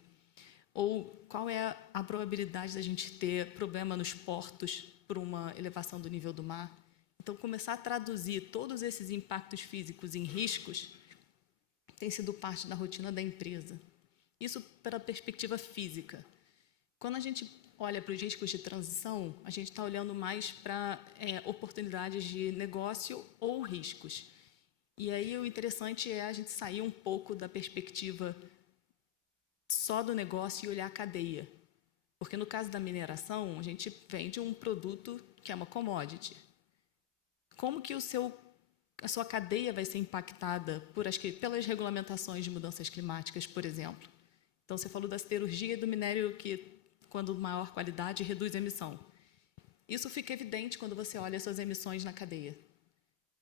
Ou qual é a probabilidade da gente ter problema nos portos por uma elevação do nível do mar? Então, começar a traduzir todos esses impactos físicos em riscos tem sido parte da rotina da empresa. Isso pela perspectiva física. Quando a gente olha para os riscos de transição, a gente está olhando mais para oportunidades de negócio ou riscos. E aí o interessante é a gente sair um pouco da perspectiva só do negócio e olhar a cadeia. Porque no caso da mineração, a gente vende um produto que é uma commodity. Como que a sua cadeia vai ser impactada pelas regulamentações de mudanças climáticas, por exemplo? Então, você falou da siderurgia e do minério que, quando maior qualidade, reduz a emissão. Isso fica evidente quando você olha as suas emissões na cadeia.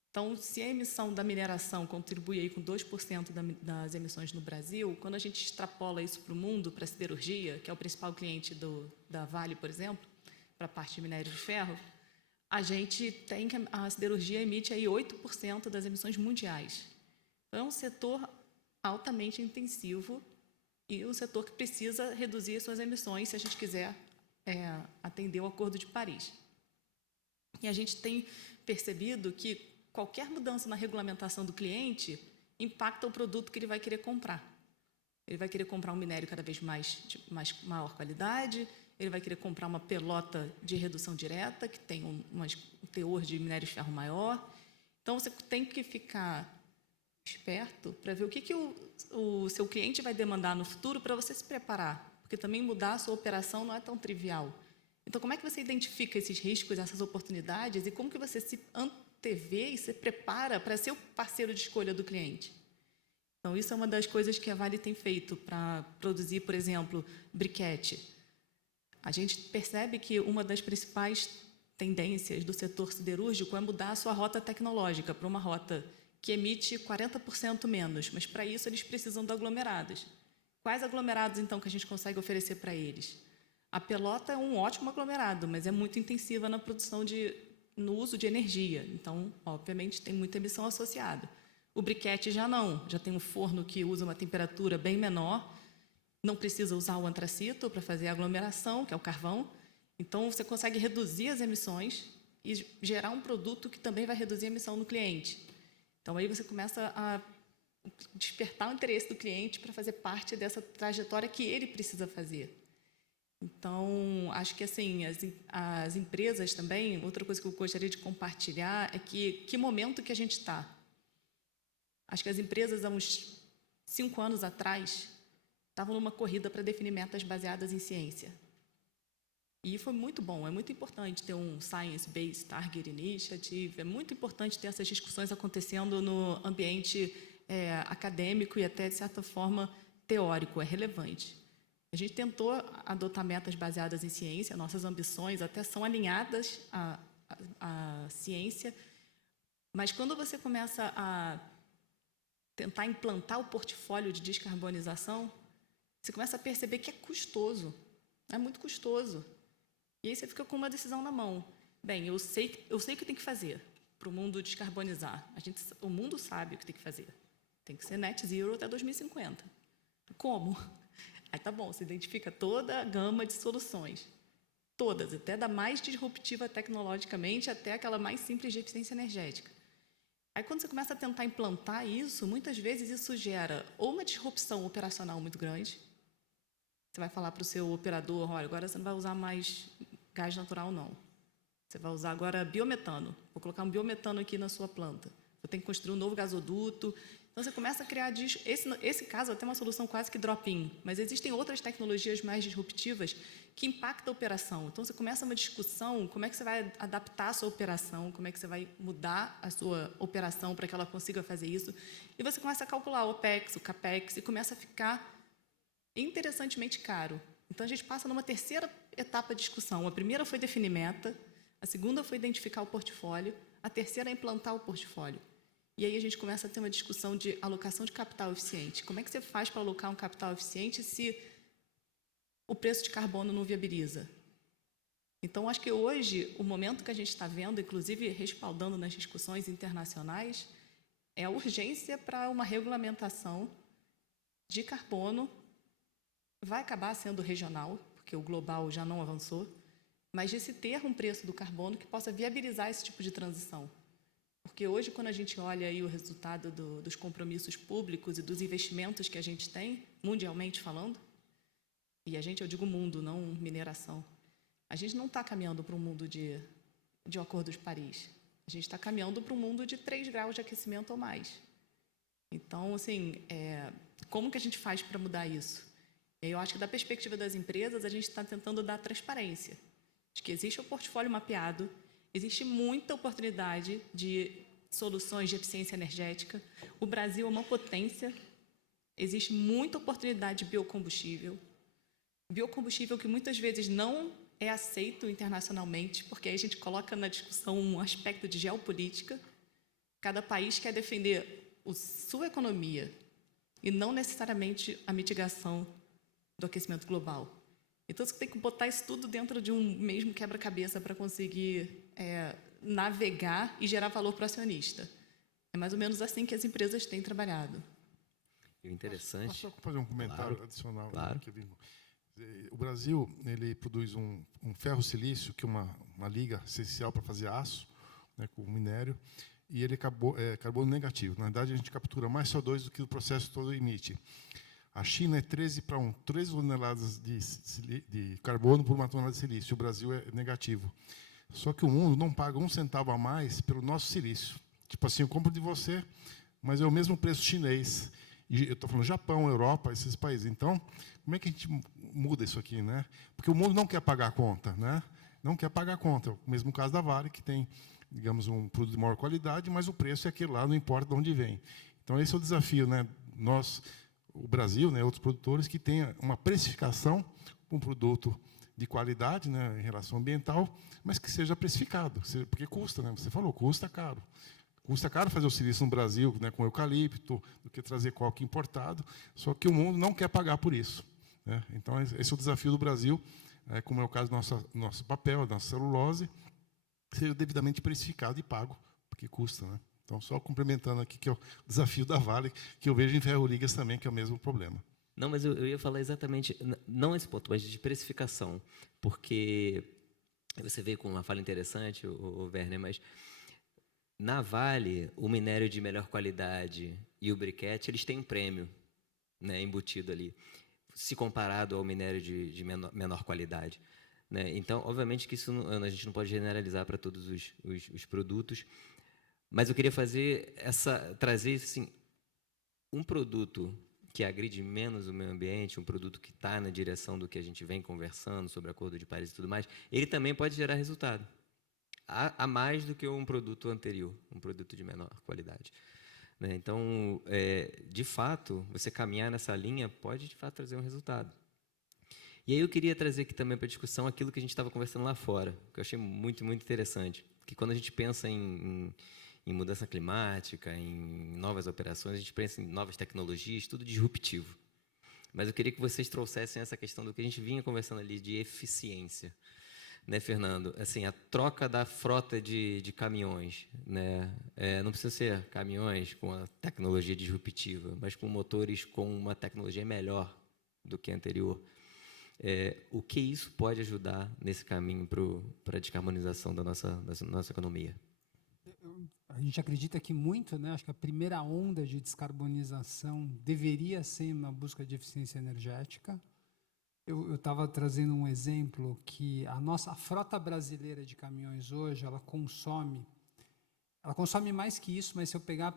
Então, se a emissão da mineração contribui aí com 2% das emissões no Brasil, quando a gente extrapola isso para o mundo, para a siderurgia, que é o principal cliente da Vale, por exemplo, para a parte de minério de ferro, a gente tem que a siderurgia emite aí 8% das emissões mundiais. Então, é um setor altamente intensivo e um setor que precisa reduzir as suas emissões se a gente quiser atender o Acordo de Paris. E a gente tem percebido que qualquer mudança na regulamentação do cliente impacta o produto que ele vai querer comprar. Ele vai querer comprar um minério cada vez de maior qualidade, ele vai querer comprar uma pelota de redução direta, que tem um teor de minério de ferro maior. Então, você tem que ficar esperto para ver o que o seu cliente vai demandar no futuro para você se preparar, porque também mudar a sua operação não é tão trivial. Então, como é que você identifica esses riscos, essas oportunidades, e como que você se antevê e se prepara para ser o parceiro de escolha do cliente? Então, isso é uma das coisas que a Vale tem feito para produzir, por exemplo, briquete. A gente percebe que uma das principais tendências do setor siderúrgico é mudar a sua rota tecnológica para uma rota que emite 40% menos, mas para isso eles precisam de aglomerados. Quais aglomerados, então, que a gente consegue oferecer para eles? A pelota é um ótimo aglomerado, mas é muito intensiva na produção no uso de energia. Então, obviamente, tem muita emissão associada. O briquete já não, já tem um forno que usa uma temperatura bem menor, não precisa usar o antracito para fazer a aglomeração, que é o carvão. Então, você consegue reduzir as emissões e gerar um produto que também vai reduzir a emissão no cliente. Então, aí você começa a despertar o interesse do cliente para fazer parte dessa trajetória que ele precisa fazer. Então, acho que assim, as empresas também, outra coisa que eu gostaria de compartilhar é que momento que a gente está. Acho que as empresas, há uns 5 anos atrás, estavam numa corrida para definir metas baseadas em ciência. E foi muito bom, é muito importante ter um Science-Based Target Initiative, é muito importante ter essas discussões acontecendo no ambiente acadêmico e até, de certa forma, teórico, é relevante. A gente tentou adotar metas baseadas em ciência, nossas ambições até são alinhadas à ciência, mas quando você começa a tentar implantar o portfólio de descarbonização, você começa a perceber que é custoso, é muito custoso. E aí você fica com uma decisão na mão. Bem, eu sei o que tem que fazer para o mundo descarbonizar. O mundo sabe o que tem que fazer. Tem que ser net zero até 2050. Como? Aí tá bom, você identifica toda a gama de soluções. Todas, até da mais disruptiva tecnologicamente até aquela mais simples de eficiência energética. Aí quando você começa a tentar implantar isso, muitas vezes isso gera ou uma disrupção operacional muito grande. Você vai falar para o seu operador, olha, agora você não vai usar mais gás natural, não. Você vai usar agora biometano. Vou colocar um biometano aqui na sua planta. Você tem que construir um novo gasoduto. Então, você começa a criar... Esse caso até uma solução quase que drop-in, mas existem outras tecnologias mais disruptivas que impactam a operação. Então, você começa uma discussão, como é que você vai adaptar a sua operação, como é que você vai mudar a sua operação para que ela consiga fazer isso. E você começa a calcular o OPEX, o CAPEX, e começa a ficar interessantemente caro. Então, a gente passa numa terceira etapa de discussão. A primeira foi definir meta, a segunda foi identificar o portfólio, a terceira é implantar o portfólio. E aí a gente começa a ter uma discussão de alocação de capital eficiente. Como é que você faz para alocar um capital eficiente se o preço de carbono não viabiliza? Então, acho que hoje, o momento que a gente está vendo, inclusive respaldando nas discussões internacionais, é a urgência para uma regulamentação de carbono. Vai acabar sendo regional, porque o global já não avançou, mas de se ter um preço do carbono que possa viabilizar esse tipo de transição. Porque hoje, quando a gente olha aí o resultado dos compromissos públicos e dos investimentos que a gente tem, mundialmente falando, e eu digo mundo, não mineração, a gente não está caminhando para um mundo de Acordo de Paris. A gente está caminhando para um mundo de 3 graus de aquecimento ou mais. Então, assim, como que a gente faz para mudar isso? Eu acho que, da perspectiva das empresas, a gente está tentando dar transparência, de que existe o portfólio mapeado, existe muita oportunidade de soluções de eficiência energética. O Brasil é uma potência. Existe muita oportunidade de biocombustível. Biocombustível que muitas vezes não é aceito internacionalmente, porque aí a gente coloca na discussão um aspecto de geopolítica. Cada país quer defender a sua economia e não necessariamente a mitigação do aquecimento global. Então, você tem que botar isso tudo dentro de um mesmo quebra-cabeça para conseguir navegar e gerar valor para o acionista. É mais ou menos assim que as empresas têm trabalhado. Interessante. Posso só fazer um comentário Claro. adicional? Claro. O Brasil ele produz um ferro-silício, que é uma liga essencial para fazer aço, né, com o minério, e ele é carbono negativo. Na verdade, a gente captura mais CO2 do que o processo todo emite. A China é 13 toneladas de carbono por 1 tonelada de silício. O Brasil é negativo. Só que o mundo não paga 1 centavo a mais pelo nosso silício. Tipo assim, eu compro de você, mas é o mesmo preço chinês. E eu estou falando Japão, Europa, esses países. Então, como é que a gente muda isso aqui, né? Porque o mundo não quer pagar a conta, né? Não quer pagar a conta. O mesmo caso da Vale, que tem, digamos, um produto de maior qualidade, mas o preço é aquele lá, não importa de onde vem. Então, esse é o desafio, né? Nós, o Brasil, né, outros produtores, que tenham uma precificação para um produto de qualidade, né, em relação ambiental, mas que seja precificado, porque custa, né? Você falou, custa caro. Custa caro fazer o serviço no Brasil, né, com eucalipto, do que trazer coque importado, só que o mundo não quer pagar por isso, né? Então, esse é o desafio do Brasil, como é o caso do nosso papel, da nossa celulose, seja devidamente precificado e pago, porque custa, né? Então, só complementando aqui, que é o desafio da Vale, que eu vejo em ferro-ligas também, que é o mesmo problema. Não, mas eu ia falar exatamente, não esse ponto, mas de precificação, porque você veio com uma fala interessante, o Werner, mas na Vale, o minério de melhor qualidade e o briquete, eles têm um prêmio, né, embutido ali, se comparado ao minério de menor qualidade, né? Então, obviamente que isso a gente não pode generalizar para todos os produtos, mas eu queria trazer assim, um produto que agride menos o meio ambiente, um produto que está na direção do que a gente vem conversando sobre o Acordo de Paris e tudo mais, ele também pode gerar resultado. A mais do que um produto anterior, um produto de menor qualidade, né? Então, de fato, você caminhar nessa linha pode, de fato, trazer um resultado. E aí eu queria trazer aqui também para a discussão aquilo que a gente estava conversando lá fora, que eu achei muito, muito interessante, que quando a gente pensa em mudança climática, em novas operações, a gente pensa em novas tecnologias, tudo disruptivo. Mas eu queria que vocês trouxessem essa questão do que a gente vinha conversando ali, de eficiência. Né, Fernando? Assim, a troca da frota de caminhões, né? Não precisa ser caminhões com a tecnologia disruptiva, mas com motores com uma tecnologia melhor do que a anterior. O que isso pode ajudar nesse caminho para a descarbonização da nossa economia? A gente acredita que muito, né? Acho que a primeira onda de descarbonização deveria ser uma busca de eficiência energética. Eu estava trazendo um exemplo que a frota brasileira de caminhões hoje, ela consome mais que isso, mas se eu pegar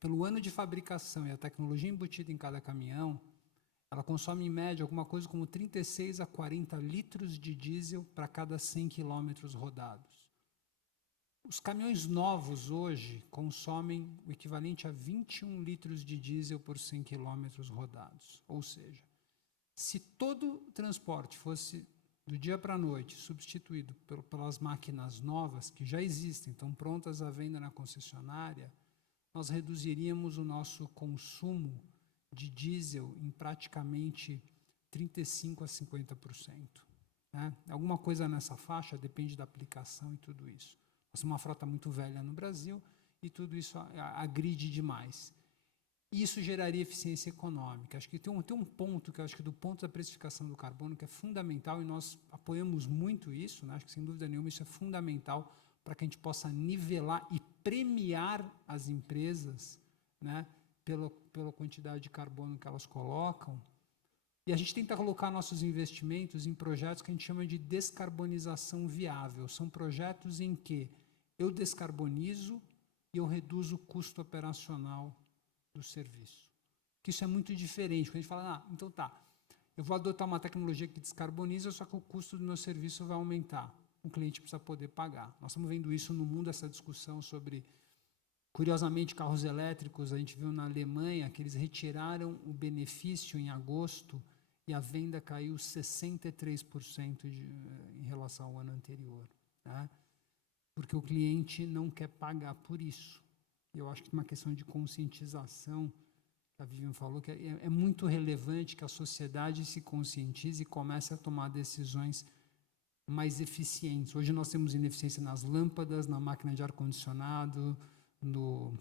pelo ano de fabricação e a tecnologia embutida em cada caminhão, ela consome em média alguma coisa como 36 a 40 litros de diesel para cada 100 quilômetros rodados. Os caminhões novos hoje consomem o equivalente a 21 litros de diesel por 100 quilômetros rodados. Ou seja, se todo o transporte fosse do dia para a noite substituído pelas máquinas novas, que já existem, estão prontas à venda na concessionária, nós reduziríamos o nosso consumo de diesel em praticamente 35% a 50%. Né? Alguma coisa nessa faixa, depende da aplicação e tudo isso. Nós temos uma frota muito velha no Brasil e tudo isso agride demais. Isso geraria eficiência econômica. Acho que tem um ponto que eu acho que do ponto da precificação do carbono que é fundamental e nós apoiamos muito isso, né? Acho que sem dúvida nenhuma isso é fundamental para que a gente possa nivelar e premiar as empresas, né, pela quantidade de carbono que elas colocam. E a gente tenta colocar nossos investimentos em projetos que a gente chama de descarbonização viável. São projetos em que eu descarbonizo e eu reduzo o custo operacional do serviço. Que isso é muito diferente. Quando a gente fala, então tá, eu vou adotar uma tecnologia que descarboniza, só que o custo do meu serviço vai aumentar. O cliente precisa poder pagar. Nós estamos vendo isso no mundo, essa discussão sobre, curiosamente, carros elétricos. A gente viu na Alemanha que eles retiraram o benefício em agosto e a venda caiu 63% em relação ao ano anterior, né? Porque o cliente não quer pagar por isso. Eu acho que é uma questão de conscientização, que a Vivian falou, que é muito relevante que a sociedade se conscientize e comece a tomar decisões mais eficientes. Hoje nós temos ineficiência nas lâmpadas, na máquina de ar-condicionado, no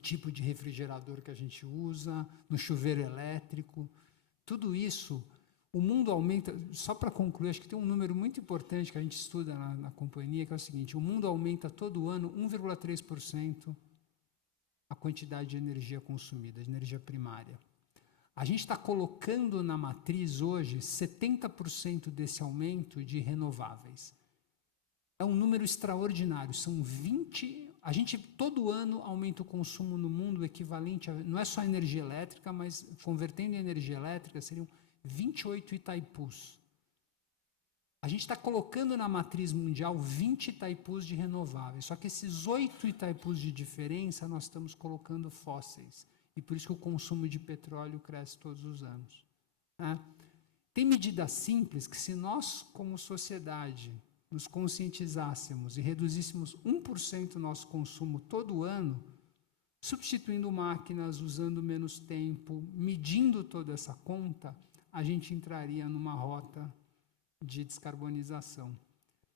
tipo de refrigerador que a gente usa, no chuveiro elétrico. Tudo isso, o mundo aumenta, só para concluir, acho que tem um número muito importante que a gente estuda na companhia, que é o seguinte: o mundo aumenta todo ano 1,3% a quantidade de energia consumida, de energia primária. A gente está colocando na matriz hoje 70% desse aumento de renováveis. É um número extraordinário, são 20 a gente todo ano aumenta o consumo no mundo equivalente a, não é só energia elétrica, mas convertendo em energia elétrica seriam 28 Itaipus. A gente está colocando na matriz mundial 20 Itaipus de renováveis, só que esses 8 Itaipus de diferença nós estamos colocando fósseis. E por isso que o consumo de petróleo cresce todos os anos. Né? Tem medidas simples que, se nós, como sociedade, nos conscientizássemos e reduzíssemos 1% do nosso consumo todo ano, substituindo máquinas, usando menos tempo, medindo toda essa conta, a gente entraria numa rota de descarbonização.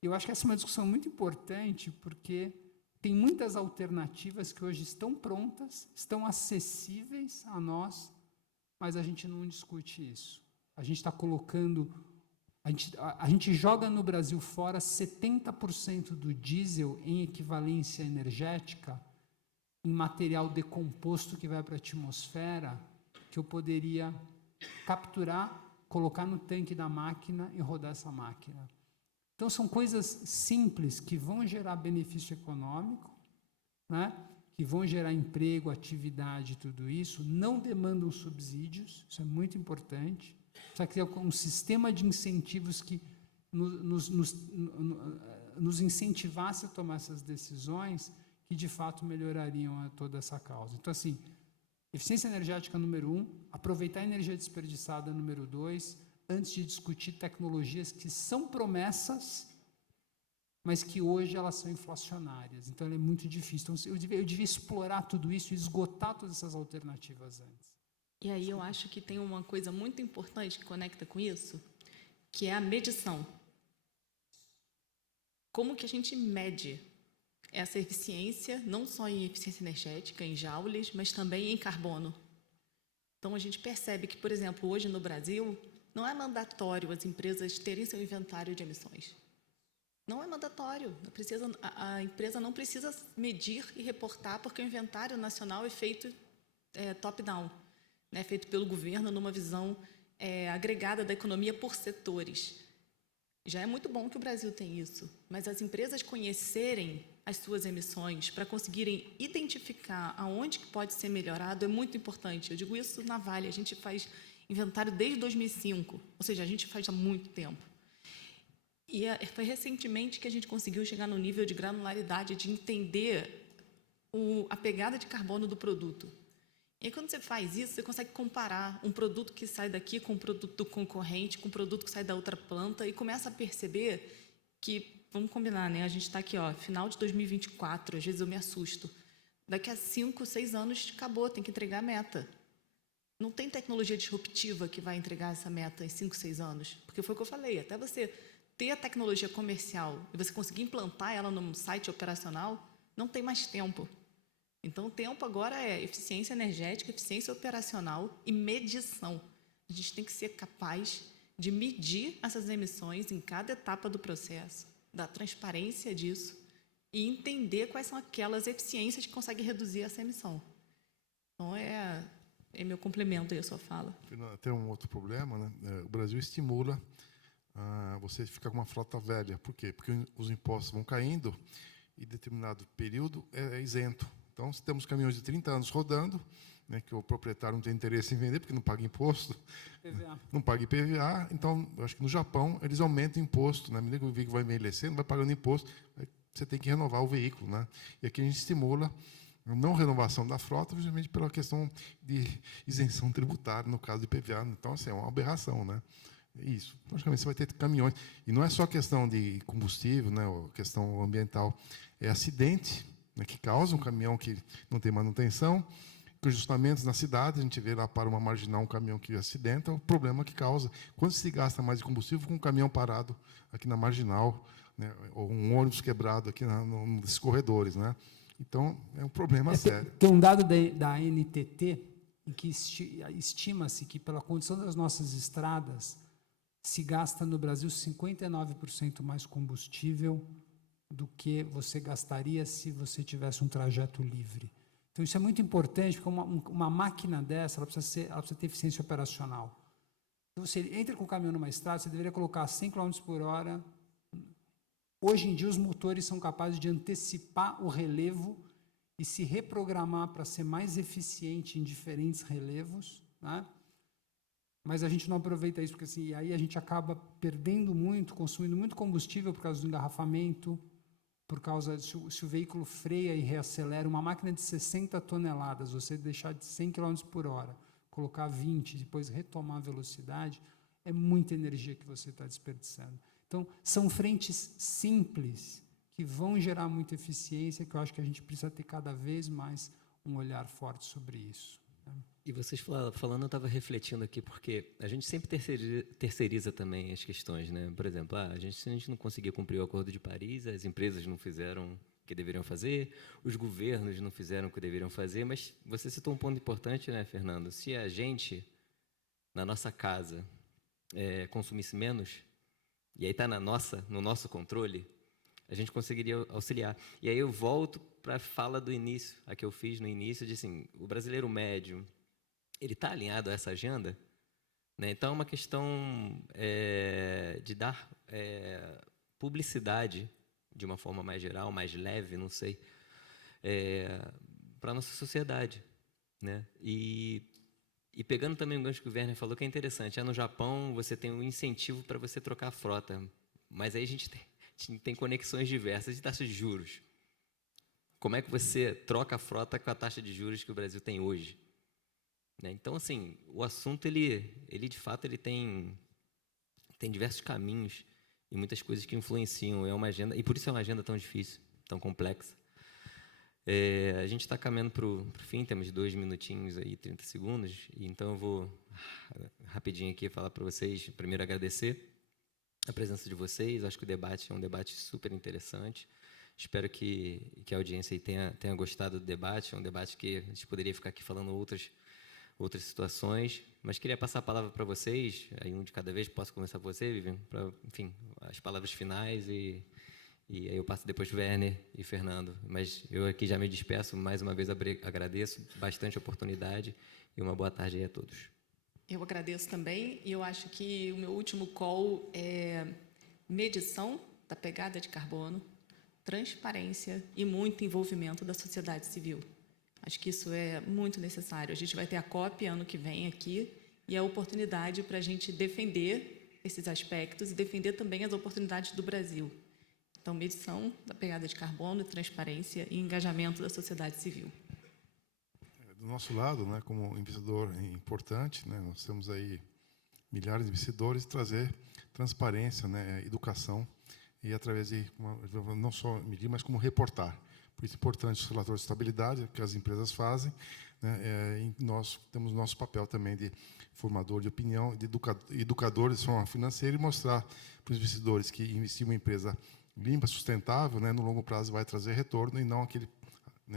Eu acho que essa é uma discussão muito importante, porque tem muitas alternativas que hoje estão prontas, estão acessíveis a nós, mas a gente não discute isso. A gente está colocando... A gente joga no Brasil fora 70% do diesel em equivalência energética em material decomposto que vai para a atmosfera, que eu poderia capturar, colocar no tanque da máquina e rodar essa máquina. Então, são coisas simples que vão gerar benefício econômico, né? Que vão gerar emprego, atividade, tudo isso, não demandam subsídios, isso é muito importante. Precisa criar um sistema de incentivos que nos incentivasse a tomar essas decisões que, de fato, melhorariam toda essa causa. Então, assim, eficiência energética número 1, aproveitar a energia desperdiçada número 2, antes de discutir tecnologias que são promessas, mas que hoje elas são inflacionárias. Então, é muito difícil. Então, eu devia explorar tudo isso e esgotar todas essas alternativas antes. E aí eu acho que tem uma coisa muito importante que conecta com isso, que é a medição. Como que a gente mede essa eficiência, não só em eficiência energética, em joules, mas também em carbono? Então, a gente percebe que, por exemplo, hoje no Brasil, não é mandatório as empresas terem seu inventário de emissões. Não é mandatório. A empresa não precisa medir e reportar, porque o inventário nacional é feito top-down, né, feito pelo governo numa visão agregada da economia por setores. Já é muito bom que o Brasil tem isso, mas as empresas conhecerem as suas emissões para conseguirem identificar aonde que pode ser melhorado é muito importante. Eu digo isso na Vale, a gente faz inventário desde 2005, ou seja, a gente faz há muito tempo. E foi recentemente que a gente conseguiu chegar no nível de granularidade, de entender a pegada de carbono do produto. E aí, quando você faz isso, você consegue comparar um produto que sai daqui com um produto concorrente, com um produto que sai da outra planta, e começa a perceber que, vamos combinar, né? A gente está aqui, ó, final de 2024, às vezes eu me assusto. Daqui a 5, 6 anos, acabou, tem que entregar a meta. Não tem tecnologia disruptiva que vai entregar essa meta em 5, 6 anos. Porque foi o que eu falei, até você ter a tecnologia comercial e você conseguir implantar ela num site operacional, não tem mais tempo. Então, o tempo agora é eficiência energética, eficiência operacional e medição. A gente tem que ser capaz de medir essas emissões em cada etapa do processo, dar transparência disso e entender quais são aquelas eficiências que conseguem reduzir essa emissão. Então, é meu complemento aí a sua fala. Tem um outro problema, né? O Brasil estimula você ficar com uma frota velha. Por quê? Porque os impostos vão caindo e, em determinado período, é isento. Então, se temos caminhões de 30 anos rodando, né, que o proprietário não tem interesse em vender, porque não paga imposto, não paga IPVA, então, eu acho que no Japão, eles aumentam o imposto. Na medida que o veículo vai envelhecendo, vai pagando imposto, aí você tem que renovar o veículo. Né? E aqui a gente estimula a não renovação da frota, justamente pela questão de isenção tributária, no caso do IPVA. Então, assim, é uma aberração, né? Isso. Logicamente, você vai ter caminhões. E não é só questão de combustível, né, ou questão ambiental, é acidente, né, que causa um caminhão que não tem manutenção, com ajustamentos na cidade, a gente vê lá para uma marginal um caminhão que acidenta, o problema que causa. Quando se gasta mais de combustível com um caminhão parado aqui na marginal, né, ou um ônibus quebrado aqui nesses corredores. Né? Então, é um problema sério. Tem um dado da NTT em que estima-se que, pela condição das nossas estradas, se gasta no Brasil 59% mais combustível do que você gastaria se você tivesse um trajeto livre. Então, isso é muito importante, porque uma máquina dessa ela precisa ter eficiência operacional. Então, você entra com o caminhão numa estrada, você deveria colocar 100 km por hora Hoje em dia, os motores são capazes de antecipar o relevo e se reprogramar para ser mais eficiente em diferentes relevos, né? Mas a gente não aproveita isso, porque assim, aí a gente acaba perdendo muito, consumindo muito combustível por causa do engarrafamento, por causa, se o veículo freia e reacelera, uma máquina de 60 toneladas, você deixar de 100 km por hora, colocar 20, depois retomar a velocidade, é muita energia que você está desperdiçando. Então, são frentes simples que vão gerar muita eficiência, que eu acho que a gente precisa ter cada vez mais um olhar forte sobre isso. E vocês falando, eu estava refletindo aqui, porque a gente sempre terceiriza também as questões, né? Por exemplo, se a gente não conseguir cumprir o Acordo de Paris, as empresas não fizeram o que deveriam fazer, os governos não fizeram o que deveriam fazer, mas você citou um ponto importante, né, Fernando? Se a gente, na nossa casa, consumisse menos, e aí está no nosso controle, a gente conseguiria auxiliar. E aí eu volto para a fala do início, a que eu fiz no início, de assim, o brasileiro médio, ele está alinhado a essa agenda? Né? Então, é uma questão de dar publicidade, de uma forma mais geral, mais leve, não sei, para a nossa sociedade. Né? E pegando também o gancho que o Werner falou, que é interessante, no Japão você tem um incentivo para você trocar a frota, mas aí a gente tem conexões diversas de taxas de juros. Como é que você troca a frota com a taxa de juros que o Brasil tem hoje? Né? Então, assim, o assunto, ele de fato, ele tem diversos caminhos e muitas coisas que influenciam. É uma agenda, e por isso é uma agenda tão difícil, tão complexa. A gente está caminhando para o fim, temos 2 minutinhos aí, 30 segundos, e então eu vou rapidinho aqui falar para vocês, primeiro agradecer a presença de vocês. Acho que o debate é um debate super interessante. Espero que a audiência aí tenha gostado do debate. É um debate que a gente poderia ficar aqui falando outras situações, mas queria passar a palavra para vocês, aí um de cada vez. Posso começar por você, Vivian? Enfim, as palavras finais e aí eu passo depois para o Werner e Fernando. Mas eu aqui já me despeço, mais uma vez agradeço bastante a oportunidade e uma boa tarde aí a todos. Eu agradeço também, e eu acho que o meu último call é medição da pegada de carbono, transparência e muito envolvimento da sociedade civil. Acho que isso é muito necessário. A gente vai ter a COP ano que vem aqui, e é a oportunidade para a gente defender esses aspectos e defender também as oportunidades do Brasil. Então, medição da pegada de carbono, transparência e engajamento da sociedade civil. Do nosso lado, né, como investidor importante, né, nós temos aí milhares de investidores, trazer transparência, né, educação, e através de não só medir, mas como reportar. Por isso é importante os relatórios de estabilidade que as empresas fazem, né, e nós temos nosso papel também de formador de opinião, de educador de forma financeira, e mostrar para os investidores que investir em uma empresa limpa, sustentável, né, no longo prazo vai trazer retorno, e não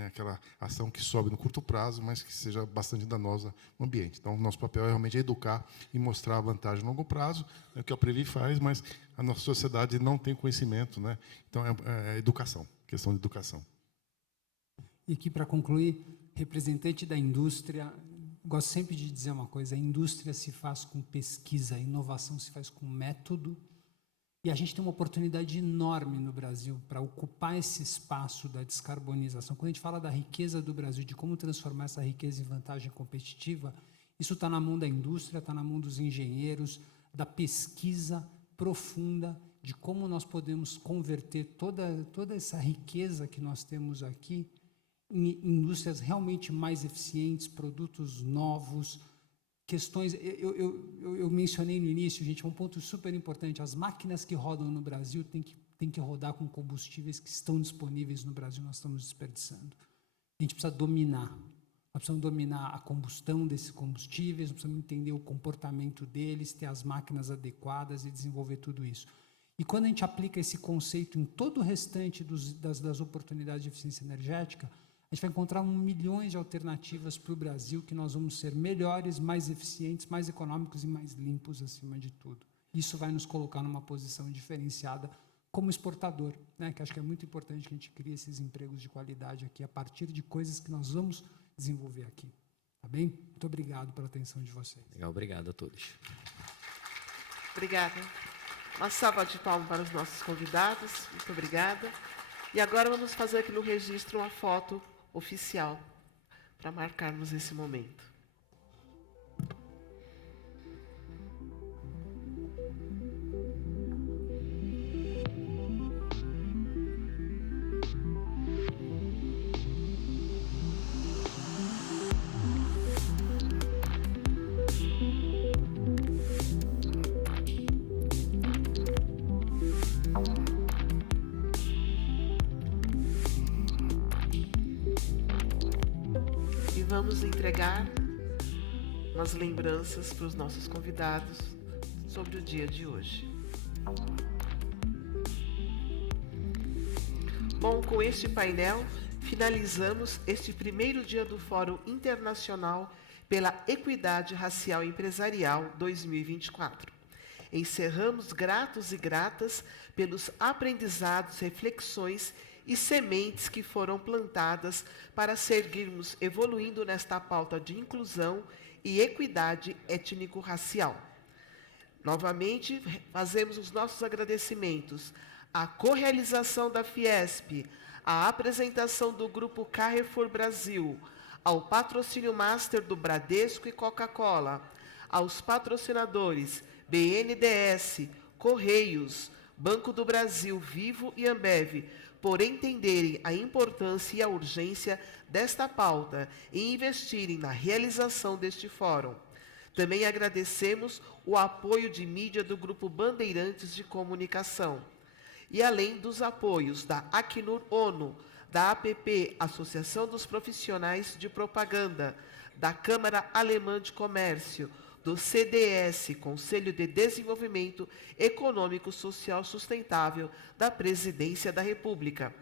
aquela ação que sobe no curto prazo, mas que seja bastante danosa no ambiente. Então, o nosso papel é realmente educar e mostrar a vantagem no longo prazo, é o que a Previ faz, mas a nossa sociedade não tem conhecimento, né? Então, é educação, questão de educação. E aqui, para concluir, representante da indústria, gosto sempre de dizer uma coisa: a indústria se faz com pesquisa, a inovação se faz com método, e a gente tem uma oportunidade enorme no Brasil para ocupar esse espaço da descarbonização. Quando a gente fala da riqueza do Brasil, de como transformar essa riqueza em vantagem competitiva, isso está na mão da indústria, está na mão dos engenheiros, da pesquisa profunda, de como nós podemos converter toda essa riqueza que nós temos aqui em indústrias realmente mais eficientes, produtos novos, questões. Eu mencionei no início, gente, um ponto super importante: as máquinas que rodam no Brasil têm que rodar com combustíveis que estão disponíveis no Brasil, nós estamos desperdiçando. A gente precisa dominar. Nós precisamos dominar a combustão desses combustíveis, nós precisamos entender o comportamento deles, ter as máquinas adequadas e desenvolver tudo isso. E quando a gente aplica esse conceito em todo o restante das oportunidades de eficiência energética, a gente vai encontrar milhões de alternativas para o Brasil, que nós vamos ser melhores, mais eficientes, mais econômicos e mais limpos, acima de tudo. Isso vai nos colocar numa posição diferenciada como exportador, né? Que acho que é muito importante que a gente crie esses empregos de qualidade aqui, a partir de coisas que nós vamos desenvolver aqui. Tá bem? Muito obrigado pela atenção de vocês. Legal, obrigado a todos. Obrigada. Uma salva de palmas para os nossos convidados. Muito obrigada. E agora vamos fazer aqui no registro uma foto oficial para marcarmos esse momento. Vamos entregar umas lembranças para os nossos convidados sobre o dia de hoje. Bom, com este painel, finalizamos este primeiro dia do Fórum Internacional pela Equidade Racial Empresarial 2024. Encerramos gratos e gratas pelos aprendizados, reflexões e sementes que foram plantadas para seguirmos evoluindo nesta pauta de inclusão e equidade étnico-racial. Novamente, fazemos os nossos agradecimentos à correalização da Fiesp, à apresentação do Grupo Carrefour Brasil, ao patrocínio master do Bradesco e Coca-Cola, aos patrocinadores BNDES, Correios, Banco do Brasil, Vivo e Ambev, por entenderem a importância e a urgência desta pauta e investirem na realização deste fórum. Também agradecemos o apoio de mídia do Grupo Bandeirantes de Comunicação. E além dos apoios da Acnur ONU, da APP, Associação dos Profissionais de Propaganda, da Câmara Alemã de Comércio, do CDS, Conselho de Desenvolvimento Econômico Social Sustentável da Presidência da República,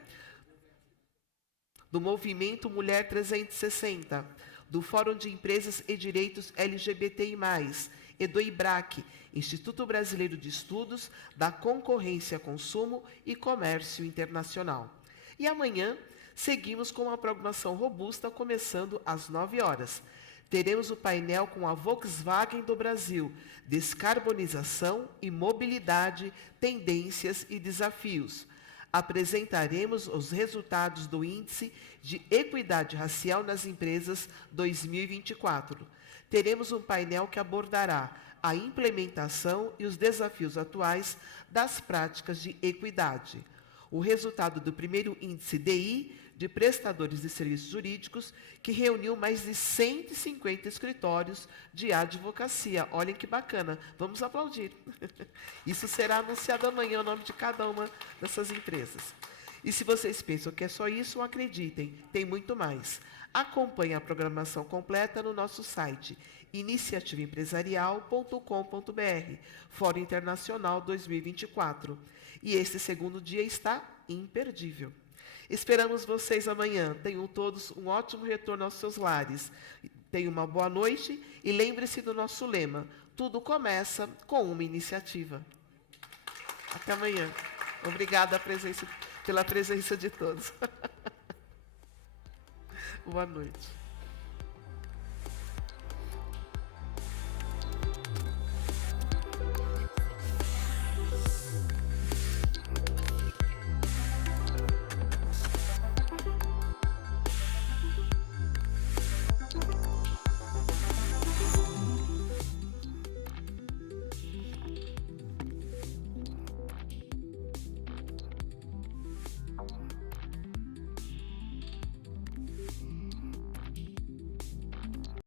do Movimento Mulher 360, do Fórum de Empresas e Direitos LGBTI+, e do IBRAC, Instituto Brasileiro de Estudos da Concorrência, Consumo e Comércio Internacional. E amanhã, seguimos com uma programação robusta, começando às 9 horas. Teremos o painel com a Volkswagen do Brasil, descarbonização e mobilidade, tendências e desafios. Apresentaremos os resultados do Índice de Equidade Racial nas Empresas 2024. Teremos um painel que abordará a implementação e os desafios atuais das práticas de equidade. O resultado do primeiro Índice DI de prestadores de serviços jurídicos, que reuniu mais de 150 escritórios de advocacia. Olhem que bacana, vamos aplaudir. Isso será anunciado amanhã, o nome de cada uma dessas empresas. E se vocês pensam que é só isso, acreditem, tem muito mais. Acompanhe a programação completa no nosso site, iniciativaempresarial.com.br, Fórum Internacional 2024. E esse segundo dia está imperdível. Esperamos vocês amanhã. Tenham todos um ótimo retorno aos seus lares. Tenham uma boa noite e lembre-se do nosso lema: tudo começa com uma iniciativa. Até amanhã. Obrigada pela presença de todos. Boa noite.